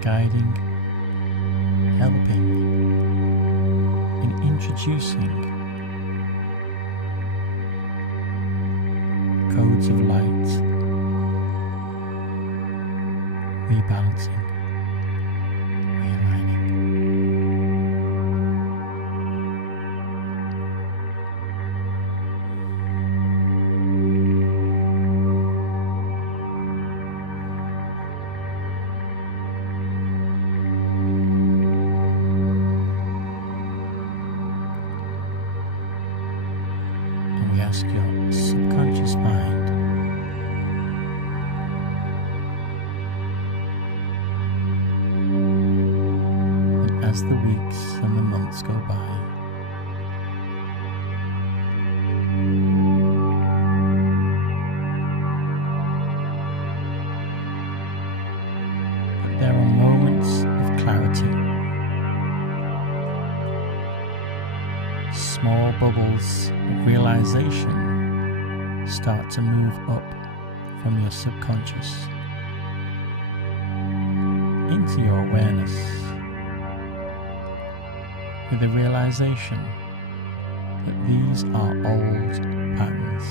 Guiding, helping, and introducing codes of light, rebalancing. ask your subconscious mind that as the weeks and the months go by, that there are moments of clarity, small bubbles of realization start to move up from your subconscious into your awareness, with the realization that these are old patterns.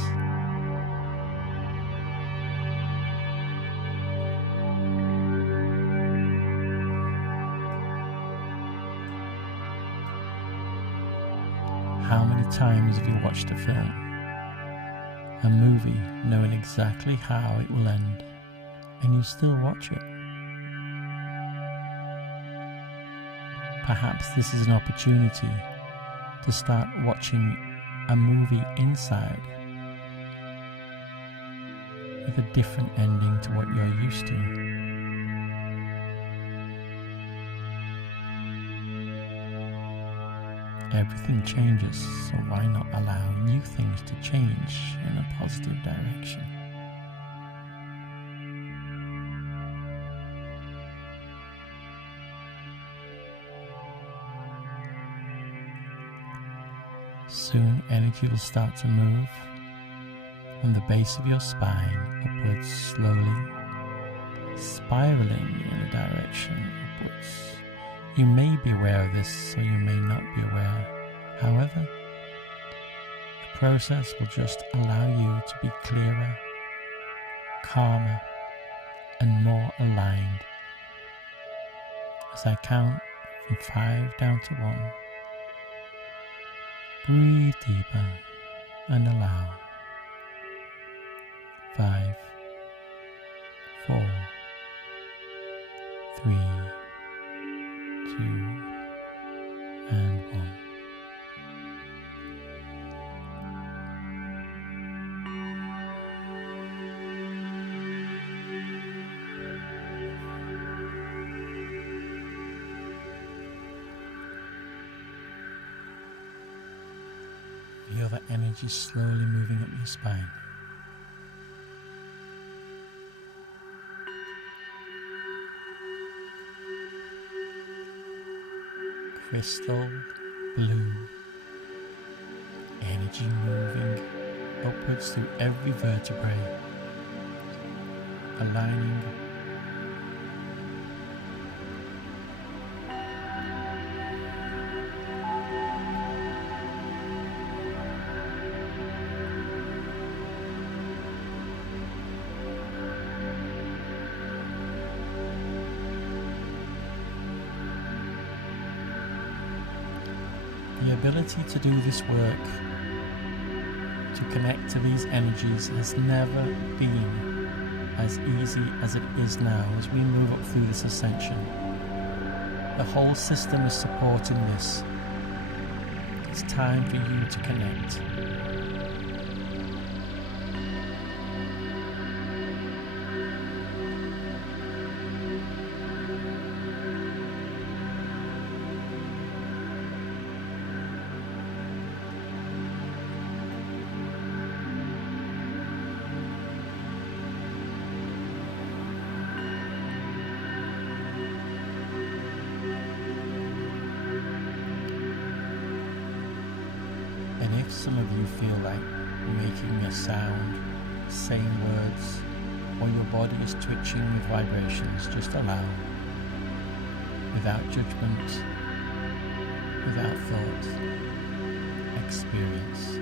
How many times have you watched a film, a movie, knowing exactly how it will end, and you still watch it? Perhaps this is an opportunity to start watching a movie inside with a different ending to what you're used to. Everything changes, so why not allow new things to change in a positive direction? Soon energy will start to move from the base of your spine upwards slowly, spiraling in a direction upwards. You may be aware of this, or you may not be aware. However, the process will just allow you to be clearer, calmer, and more aligned. As I count from 5 down to 1, breathe deeper and allow. 5, 4, 3, 2, and 1. Feel the energy slowly moving up your spine. Crystal blue energy moving upwards through every vertebrae, aligning the ability to do this work, to connect to these energies, has never been as easy as it is now as we move up through this ascension. The whole system is supporting this. It's time for you to connect. And if some of you feel like making a sound, saying words, or your body is twitching with vibrations, just allow, without judgment, without thought, experience.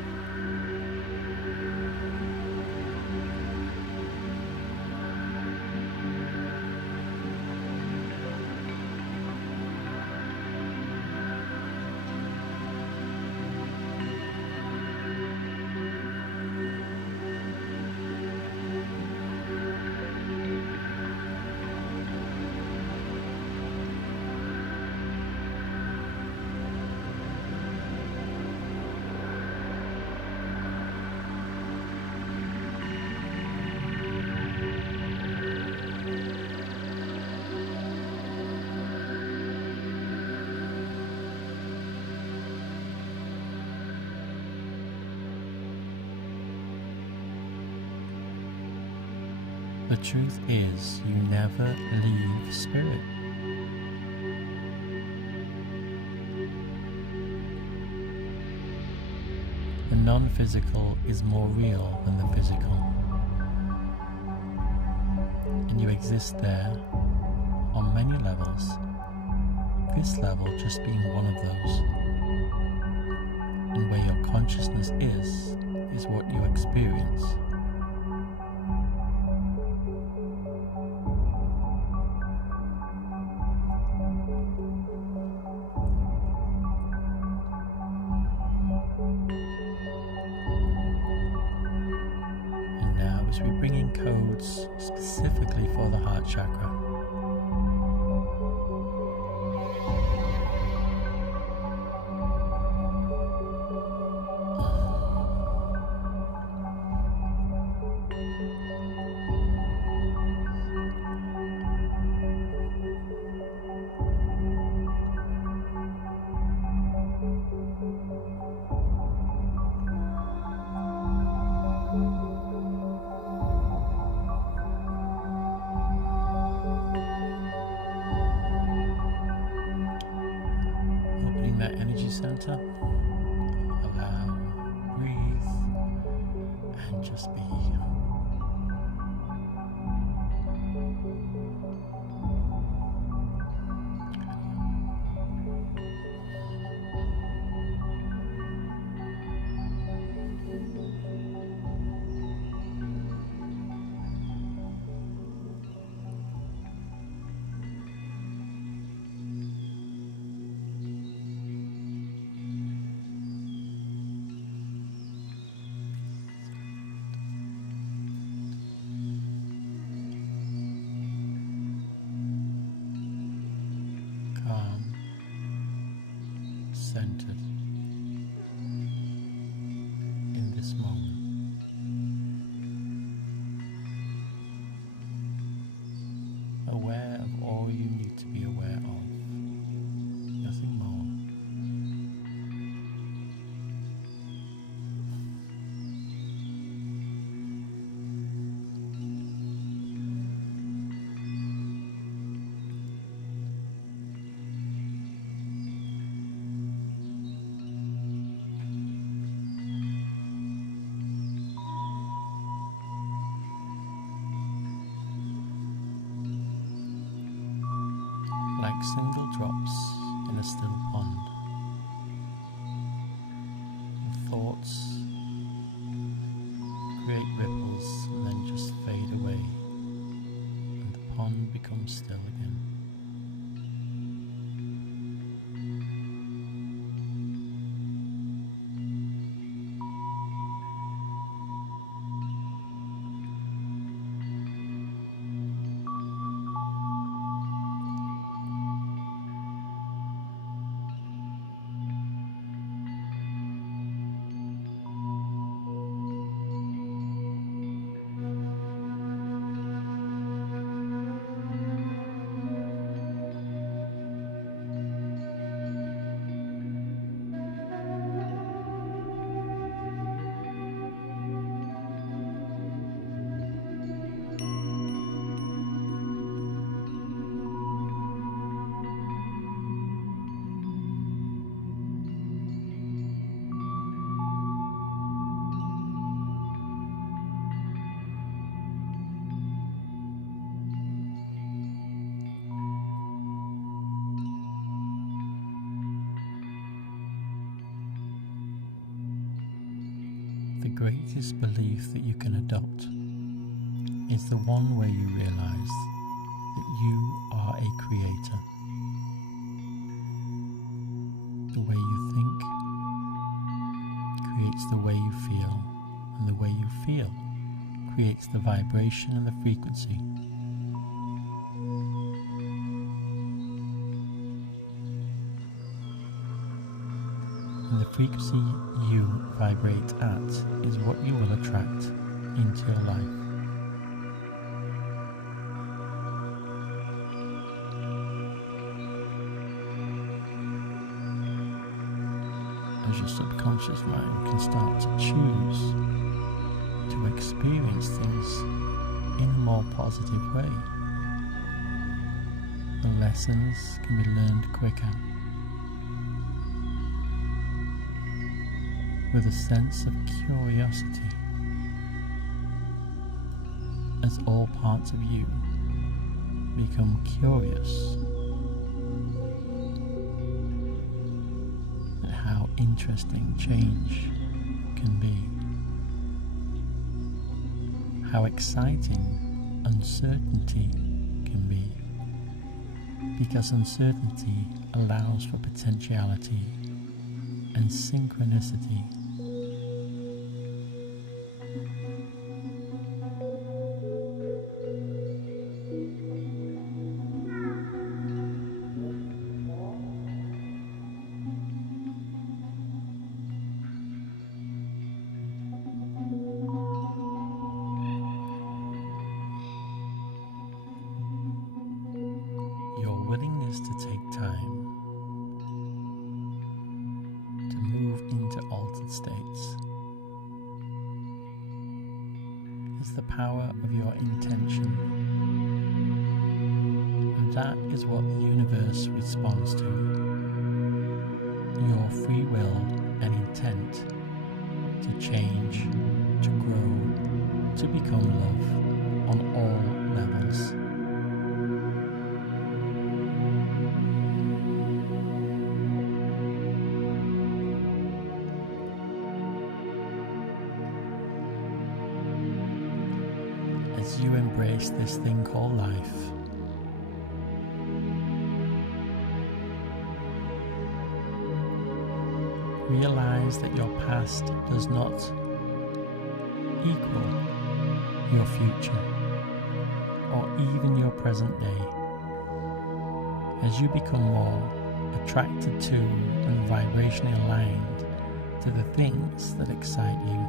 The truth is, you never leave spirit. The non-physical is more real than the physical, and you exist there on many levels, this level just being one of those. And where your consciousness is what you experience. And now as we bring in codes specifically for the heart chakra, that energy center, allow, breathe, and just be. Centered in this moment. Aware of all you need to be aware of, nothing more. Like single drops in a still pond. The thoughts create ripples and then just fade away, and the pond becomes still again. The greatest belief that you can adopt is the one where you realize that you are a creator. The way you think creates the way you feel, and the way you feel creates the vibration and the frequency. And the frequency you vibrate at is what you will attract into your life. As your subconscious mind can start to choose to experience things in a more positive way. The lessons can be learned quicker, with a sense of curiosity, as all parts of you become curious at how interesting change can be, how exciting uncertainty can be, because uncertainty allows for potentiality and synchronicity. Your willingness to take time to move into altered states is the power of your intention, and that is what the universe responds to. Your free will and intent to change, to grow, to become love on all levels. As you embrace this thing called life, realize that your past does not equal your future or even your present day. As you become more attracted to and vibrationally aligned to the things that excite you,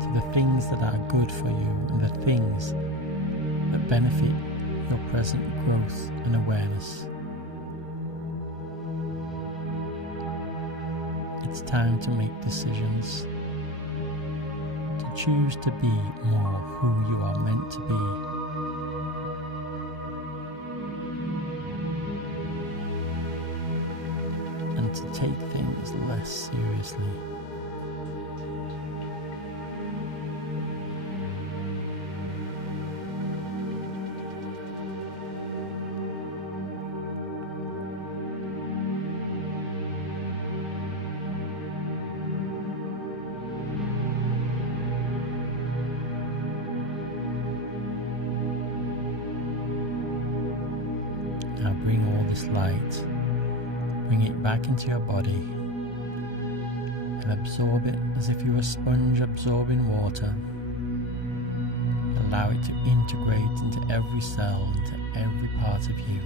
to the things that are good for you, and the things that benefit your present growth and awareness, it's time to make decisions, to choose to be more who you are meant to be. And to take things less seriously. Now bring all this light, bring it back into your body and absorb it as if you were a sponge absorbing water. Allow it to integrate into every cell, into every part of you.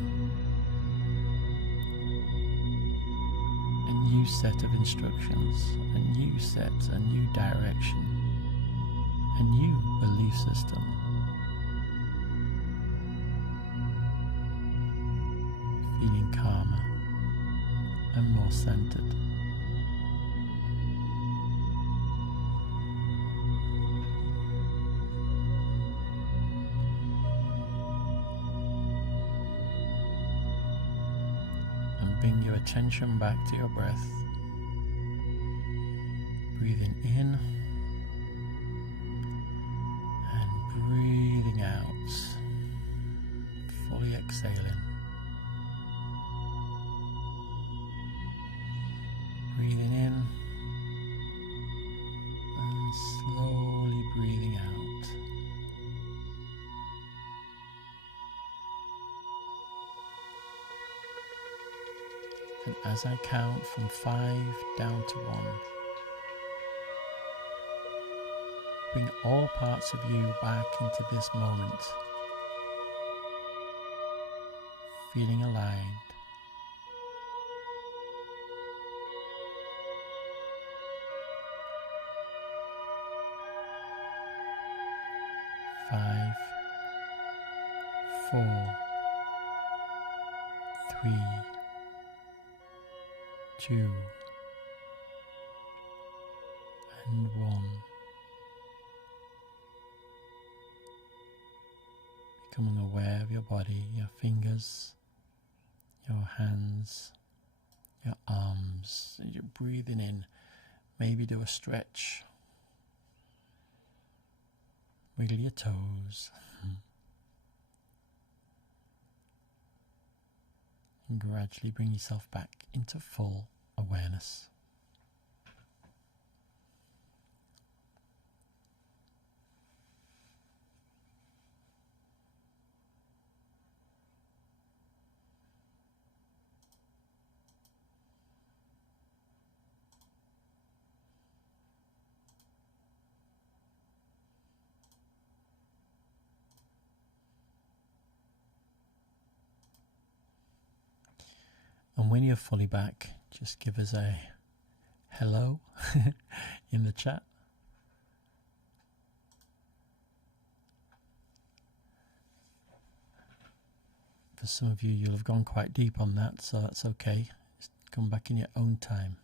A new set of instructions, a new set, a new direction, a new belief system. Feeling calmer and more centered. And bring your attention back to your breath. Breathing in and breathing out, fully exhaling. Breathing in and slowly breathing out. And as I count from 5 down to 1, bring all parts of you back into this moment, feeling aligned. 5, 4, 3, 2, and 1. becoming aware of your body, your fingers, your hands, your arms. You're breathing in. Maybe do a stretch. Wiggle your toes. And gradually bring yourself back into full awareness. And when you're fully back, just give us a hello in the chat. For some of you, you'll have gone quite deep on that, so that's okay. Just come back in your own time.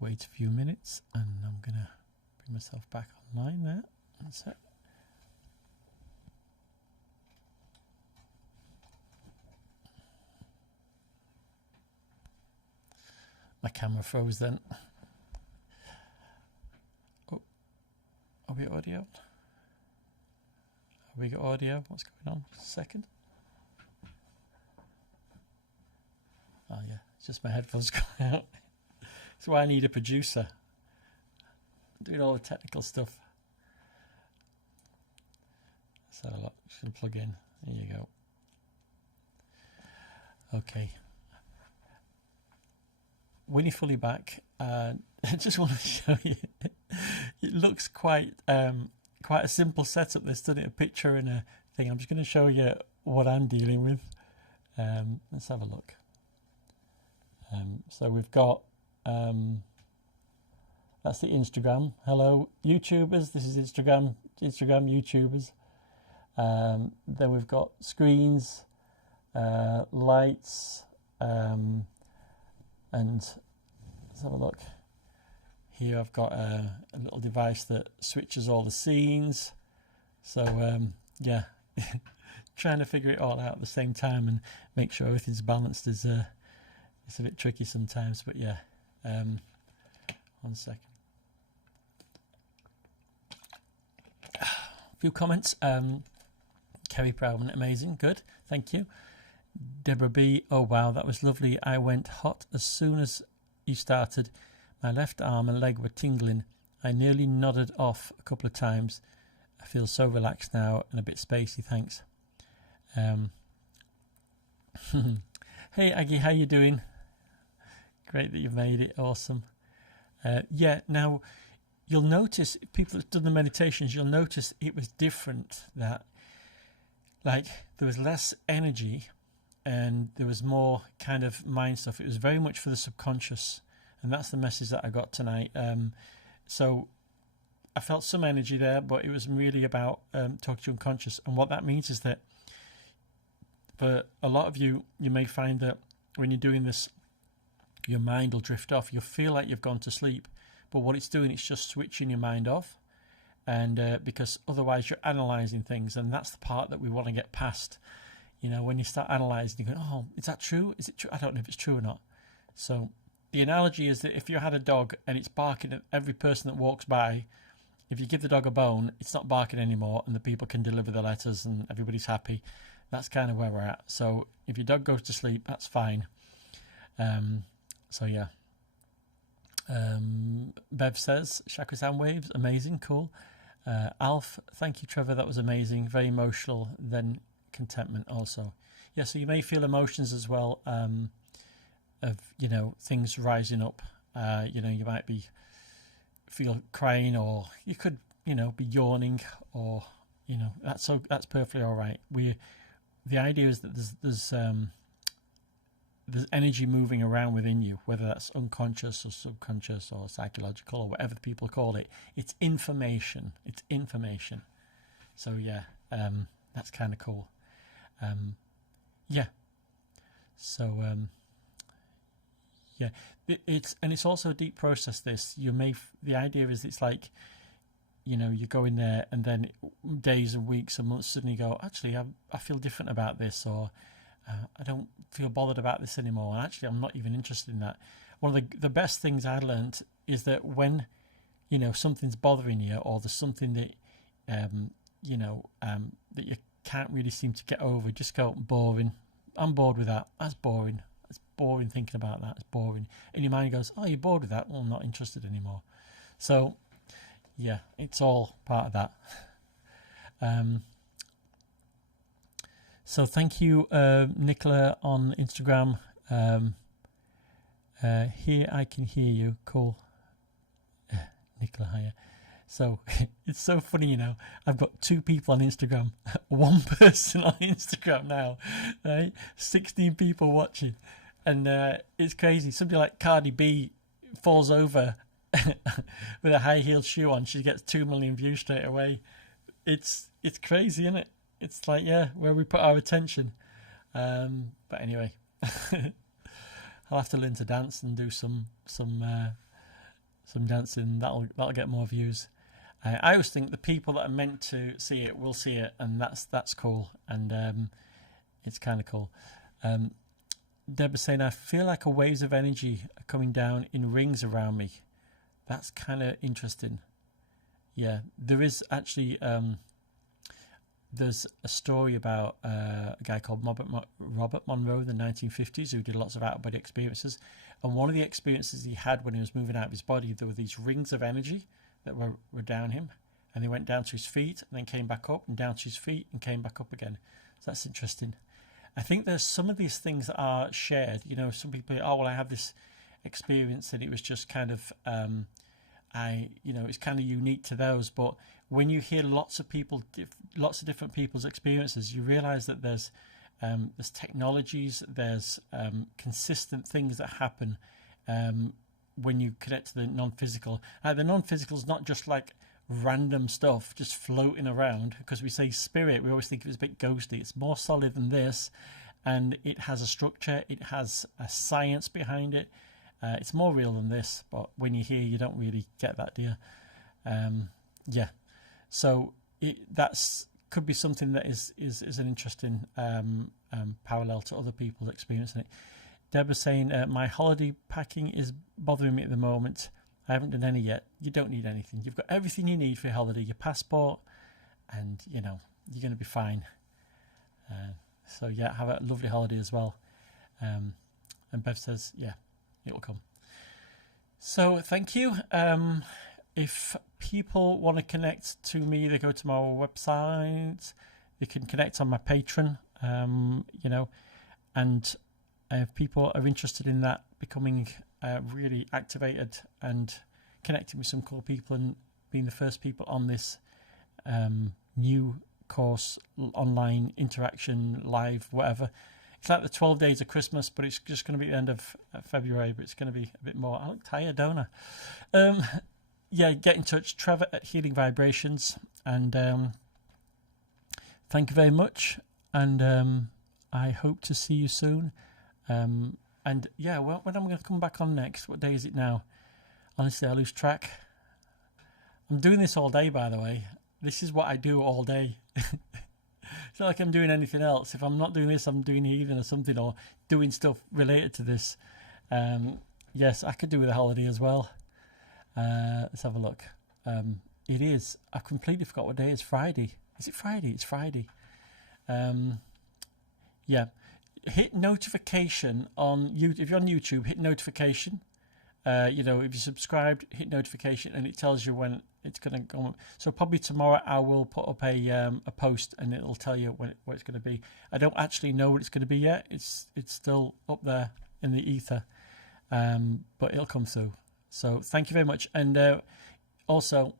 Wait a few minutes and I'm going to bring myself back online there. That's it. My camera froze then. Oh, are we audio? Have we got audio? What's going on? Just a second. Oh yeah, it's just my headphones going out. That's why I need a producer. I'm doing all the technical stuff. So look, just gonna plug in. There you go. Okay. When you're fully back, I just want to show you. It looks quite a simple setup. There's done it a picture and a thing. I'm just going to show you what I'm dealing with. Let's have a look. So we've got. That's the Instagram. Hello YouTubers, this is Instagram YouTubers. Then we've got screens, lights, and let's have a look. Here I've got a little device that switches all the scenes. So yeah, trying to figure it all out at the same time and make sure everything's balanced is it's a bit tricky sometimes, but yeah. 1 second. A few comments. Kerry Proudman, amazing, good, thank you. Deborah B, oh wow, that was lovely. I went hot as soon as you started. My left arm and leg were tingling. I nearly nodded off a couple of times. I feel so relaxed now and a bit spacey, thanks. Hey Aggie, how you doing? Great that you've made it, awesome. Yeah, now you'll notice, people that have done the meditations, you'll notice it was different, that like there was less energy and there was more kind of mind stuff. It was very much for the subconscious, and that's the message that I got tonight. So I felt some energy there, but it was really about talking to unconscious. And what that means is that for a lot of you, you may find that when you're doing this, your mind will drift off. You'll feel like you've gone to sleep, but what it's doing, it's just switching your mind off. And because otherwise you're analysing things, and that's the part that we want to get past. You know, when you start analysing, you go, oh, is that true? Is it true? I don't know if it's true or not. So the analogy is that if you had a dog and it's barking at every person that walks by, if you give the dog a bone, it's not barking anymore, and the people can deliver the letters and everybody's happy. That's kind of where we're at. So if your dog goes to sleep, that's fine. So yeah. Bev says, chakra sound waves, amazing, cool. Alf, thank you, Trevor, that was amazing, very emotional. Then contentment also. Yeah, so you may feel emotions as well, of, you know, things rising up. You know, you might feel crying, or you could, you know, be yawning, or, you know, that's perfectly all right. The idea is that there's energy moving around within you, whether that's unconscious or subconscious or psychological or whatever the people call it. It's information. It's information. So yeah, that's kind of cool. yeah. So yeah, it's also a deep process. This the idea is it's like, you know, you go in there and then days and weeks and months suddenly go, actually I feel different about this, or I don't feel bothered about this anymore, and actually I'm not even interested in that. One of the best things I learned is that when, you know, something's bothering you, or there's something that you know, that you can't really seem to get over, just go, boring, I'm bored with that, that's boring, it's boring thinking about that, it's boring, and your mind goes, oh, you're bored with that, well, I'm not interested anymore. So yeah, it's all part of that. So thank you, Nicola on Instagram. Here I can hear you. Cool. Nicola, hiya. So it's so funny, you know, I've got 2 people on Instagram, 1 person on Instagram now, right? 16 people watching, and it's crazy. Somebody like Cardi B falls over with a high-heeled shoe on, she gets 2 million views straight away. It's crazy, isn't it? It's like, yeah, where we put our attention. But anyway, I'll have to learn to dance and do some dancing. That'll get more views. I always think the people that are meant to see it will see it, and that's cool, and it's kind of cool. Deborah's saying, I feel like a waves of energy are coming down in rings around me. That's kind of interesting. Yeah, there is actually there's a story about a guy called Robert Monroe in the 1950s who did lots of out-of-body experiences, and one of the experiences he had when he was moving out of his body, there were these rings of energy that were down him, and they went down to his feet and then came back up, and down to his feet and came back up again. So that's interesting. I think there's some of these things that are shared. You know, some people, oh well, I have this experience and it was just kind of it's kind of unique to those. But when you hear lots of different people's experiences, you realize that there's technologies, there's consistent things that happen when you connect to the non-physical. The non-physical is not just like random stuff just floating around, because we say spirit, we always think of it as a bit ghostly. It's more solid than this, and it has a structure, it has a science behind it. It's more real than this, but when you hear, you don't really get that, do you? Yeah, so that's could be something that is an interesting parallel to other people experiencing it. Deborah's saying, my holiday packing is bothering me at the moment. I haven't done any yet. You don't need anything. You've got everything you need for your holiday, your passport, and, you know, you're going to be fine. So, yeah, have a lovely holiday as well. And Bev says, yeah, it'll come. So, thank you. If people want to connect to me, they go to my website. They can connect on my Patreon, you know, and if people are interested in that, becoming really activated and connecting with some cool people and being the first people on this new course, online interaction, live, whatever. It's like the 12 days of Christmas, but it's just going to be the end of February, but it's going to be a bit more. I look tired, don't I? Yeah, get in touch, Trevor at Healing Vibrations, and thank you very much, and I hope to see you soon. And yeah, well, when I'm going to come back on next, what day is it now? Honestly, I lose track. I'm doing this all day, by the way. This is what I do all day. It's not like I'm doing anything else. If I'm not doing this, I'm doing healing or something, or doing stuff related to this. Yes, I could do with a holiday as well. Let's have a look. It is. I completely forgot what day it's Friday. Is it Friday? It's Friday. Yeah. Hit notification on YouTube. If you're on YouTube, hit notification. You know, if you subscribed, hit notification, and it tells you when it's going to go up. So probably tomorrow I will put up a post, and it'll tell you what it's going to be. I don't actually know what it's going to be yet. It's still up there in the ether, but it'll come through. So thank you very much. And also,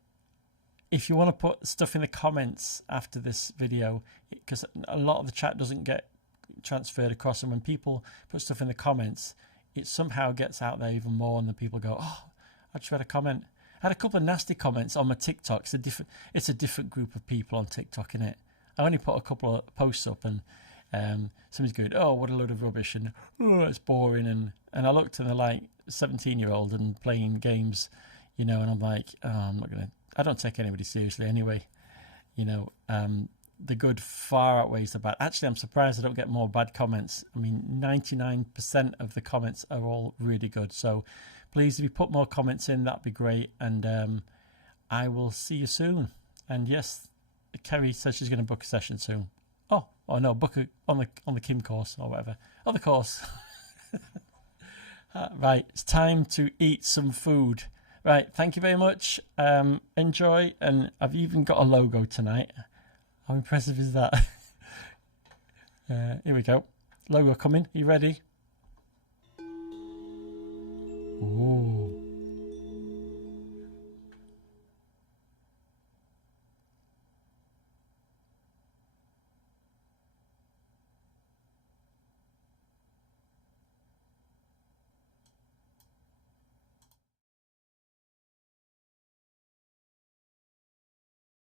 if you want to put stuff in the comments after this video, because a lot of the chat doesn't get transferred across, and when people put stuff in the comments, it somehow gets out there even more, and then people go, oh, I just read a comment. I had a couple of nasty comments on my TikTok. It's a different group of people on TikTok, innit? I only put a couple of posts up, and Somebody's going, oh, what a load of rubbish, and oh, it's boring, and I looked and they're like 17-year-old and playing games, you know, and I'm like, oh, I don't take anybody seriously anyway, you know. The good far outweighs the bad. Actually, I'm surprised I don't get more bad comments. I mean, 99% of the comments are all really good. So please, if you put more comments in, that'd be great. And I will see you soon. And yes, Kerry says she's going to book a session soon. Oh no, book it on the Kim course or whatever. On the course. Right, it's time to eat some food. Right, thank you very much. Enjoy. And I've even got a logo tonight. How impressive is that? Here we go. Logo coming. You ready?